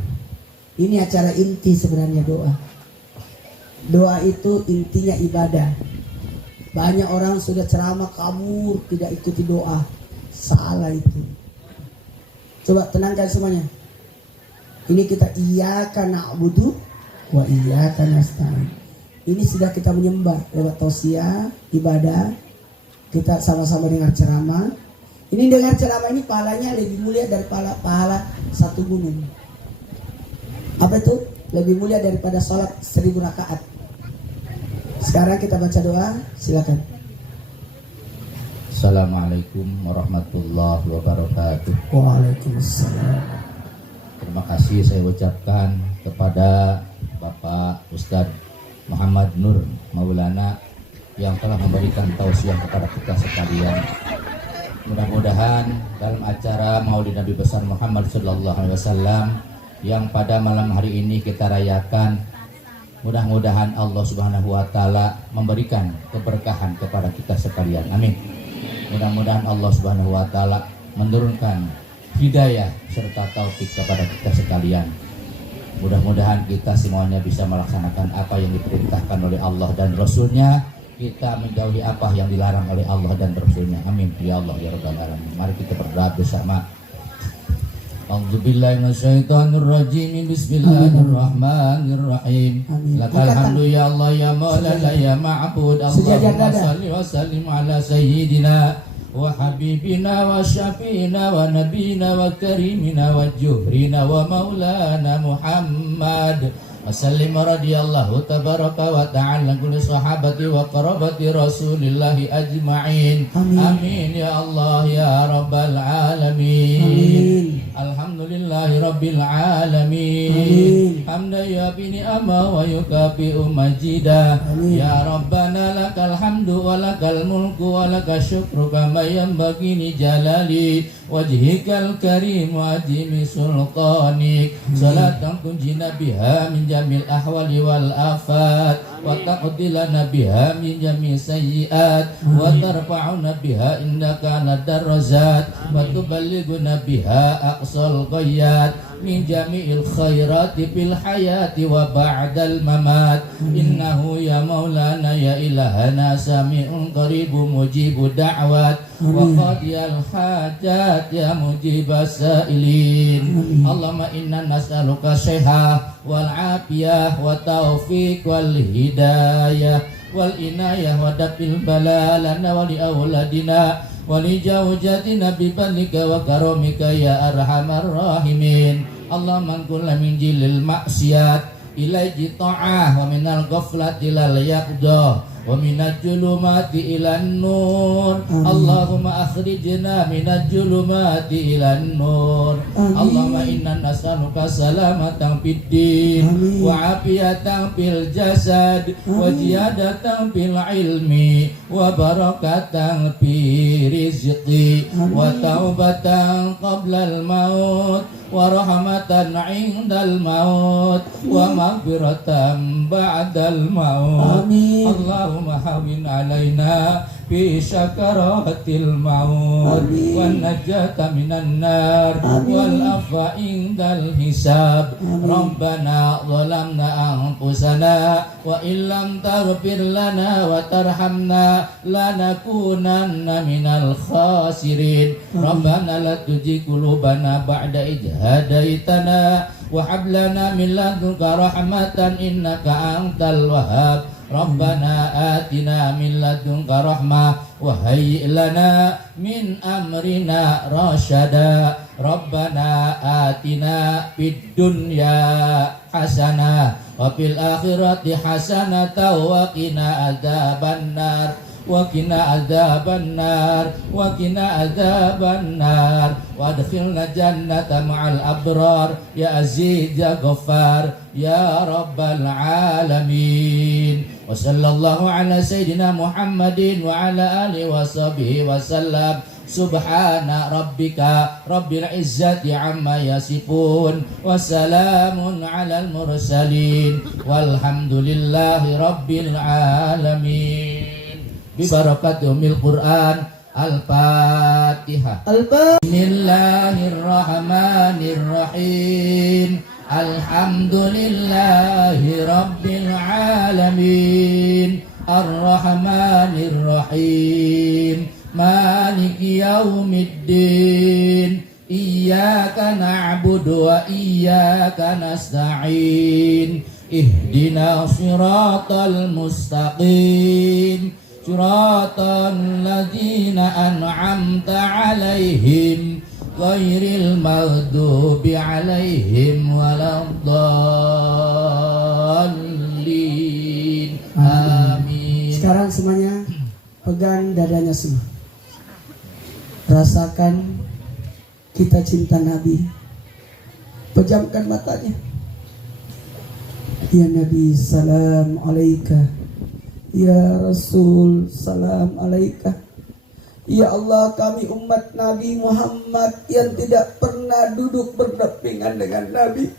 Ini acara inti sebenarnya doa. Doa itu intinya ibadah. Banyak orang sudah ceramah kabur, tidak ikuti doa. Salah itu. Coba tenangkan semuanya. Ini kita iyyaka na'budu wa iyyaka nasta'in. Ini sudah kita menyembah lewat tausiah, ibadah. Kita sama-sama dengar ceramah. Ini dengar ceramah ini pahalanya lebih mulia dari pahala 1 gunung. Apa itu? Lebih mulia daripada sholat 1000 rakaat. Sekarang kita baca doa, silakan. Assalamualaikum warahmatullahi wabarakatuh. Waalaikumsalam. Terima kasih saya ucapkan kepada Bapak Ustadz Muhammad Nur Maulana yang telah memberikan tausiah kepada kita sekalian. Mudah-mudahan dalam acara Maulid Nabi besar Muhammad sallallahu alaihi wasallam yang pada malam hari ini kita rayakan, mudah-mudahan Allah Subhanahu wa taala memberikan keberkahan kepada kita sekalian. Amin. Mudah-mudahan Allah Subhanahu wa taala menurunkan hidayah serta taufik kepada kita sekalian. Mudah-mudahan kita semuanya bisa melaksanakan apa yang diperintahkan oleh Allah dan Rasul-Nya. Kita menjauhi apa yang dilarang oleh Allah dan Rasul-Nya. Amin. Ya Allah, ya Rabbal Alamin. Mari kita berdoa bersama. A'udzubillahi minasyaitonir rajim. Bismillahirrahmanirrahim. Lakal hamdu ya Allah ya Maulana ya Ma'bud. Allahumma shalli wa sallim ala sayyidina wa habibina wa syafiina wa nabina wa karimina wa juhrina wa maulana Muhammad وسلم رضي الله تبارك وتعالى كل صحابة وقرابة رسول الله أجمعين آمين يا الله يا رب العالمين الحمد لله رب العالمين حمدا يوافي نعمه ويكافئ مجيدا يا ربنا لك الحمد ولك الملك ولك الشكر كما ينبغي لجلال وجهك الكريم وعظيم سلطانك صلاة تنجينا بها من جميع الأحوال والآفات وتقضي لنا بها من جميع السيئات وترفعنا بها إنك على الدرجات وتبلغنا بها أقصى الغايات من جميع الخيرات في الحياة وبعد الممات إنه يا مولانا يا إلهنا سميع قريب مجيب الدعوات وقاضي الحاجات يا مجيب السائلين اللهم إنا نسألك الصحة والعافية والتوفيق والهداية والعناية ودفع البلاء لنا ولأولادنا ولزوجاتنا بفضلك وكرمك يا أرحم الراحمين اللهم انقل من جل المعصيات إلى الطاعة ومن الغفلة إلى اليقظة ومن الظلمات إلى النور اللهم أخرجنا من الظلمات إلى النور اللهم إنا نسألك سلامة في الدين وعافية في الجسد وزيادة في العلم وبركة في رزق وتوبة قبل الموت ورحمة عند الموت ومغفرة بعد الموت اللهم هون علينا في سكرات الموت والنجاة من النار والعفو عند الحساب ربنا ظلمنا أنفسنا وإن لم تغفر لنا وترحمنا لنكونن من الخاسرين ربنا لا تزغ قلوبنا بعد إذ هديتنا وهب لنا من لدنك رحمة إنك أنت الوهاب ربنا آتنا من لدنك رحمة وهيئ لنا من أمرنا رشدا ربنا آتنا في الدنيا حسنة وفي الآخرة حسنة وقنا عذاب النار وقنا عذاب النار وقنا عذاب النار وادخلنا الجنة مع الأبرار يا عزيز يا غفار يا رب العالمين وصلى الله على سيدنا محمد وعلى آله وصحبه وسلم سبحان ربك رب العزة عما يصفون وسلام على المرسلين والحمد لله رب العالمين ببركة أم القرآن الفاتحة بسم الله الرحمن الرحيم الحمد لله رب العالمين الرحمن الرحيم مالك يوم الدين إياك نعبد وإياك نستعين اهدنا صراط المستقيم صراط الذين أنعمت عليهم غير المغضوب عليهم ولا الضالين آمين. Sekarang semuanya pegang dadanya semua. Rasakan kita cinta Nabi. Pejamkan matanya. Ya Nabi, salam alaika. Ya Rasul, salam alaika. Ya Allah, kami umat Nabi Muhammad yang tidak pernah duduk berdampingan dengan Nabi.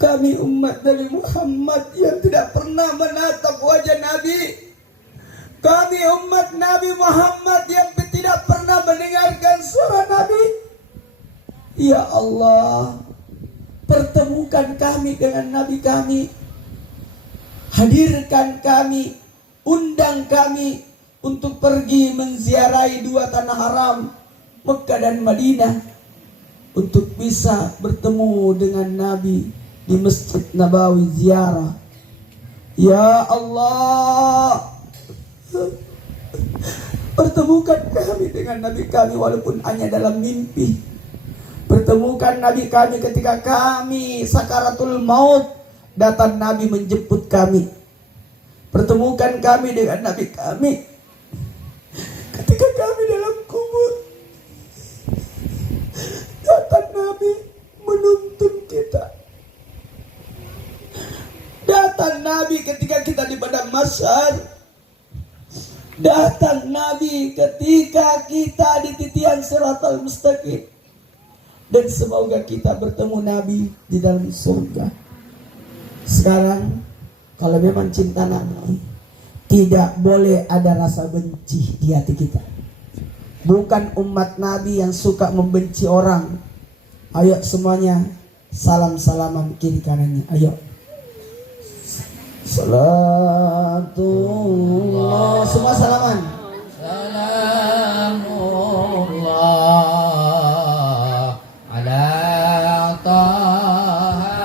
Kami umat Nabi Muhammad yang tidak pernah menatap wajah Nabi. Kami umat Nabi Muhammad yang tidak pernah mendengarkan suara Nabi. Ya Allah, pertemukan kami dengan Nabi kami. Hadirkan kami, undang kami untuk pergi menziarahi dua tanah haram, Mekah dan Madinah, untuk bisa bertemu dengan Nabi di Masjid Nabawi ziarah. Ya Allah, pertemukan kami dengan Nabi kami walaupun hanya dalam mimpi. Pertemukan Nabi kami ketika kami sakaratul maut. datang Nabi menjemput kami. Pertemukan kami dengan Nabi kami ketika kami dalam kubur. Datang Nabi menuntun kita. Datang Nabi ketika kita di padang mahsyar. Datang Nabi ketika kita di titian Shiratal Mustaqim. Dan semoga kita bertemu Nabi di dalam surga. Sekarang kalau memang cinta Nabi, tidak boleh ada rasa benci di hati kita. Bukan umat Nabi yang suka membenci orang. Ayo semuanya salam-salaman kiri kanannya. Ayo. Salatullah. Semua salaman. Salamullah ala taha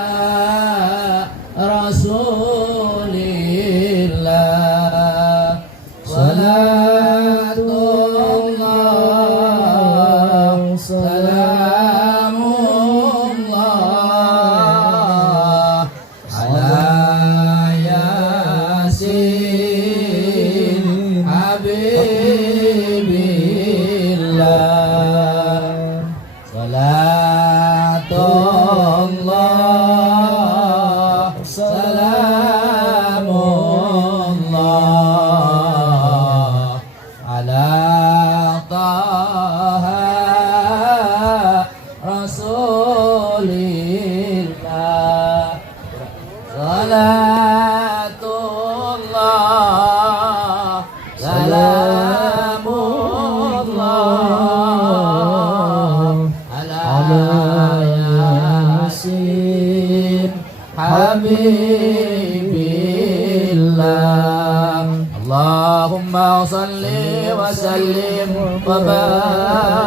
rasulillah. Salatullah salamullah ala yasin habibillah. Salatullah salamullah ala taha rasulillah. Salatullah salamullah ala yasin habibillah. Allahumma salli wa sallim wa barik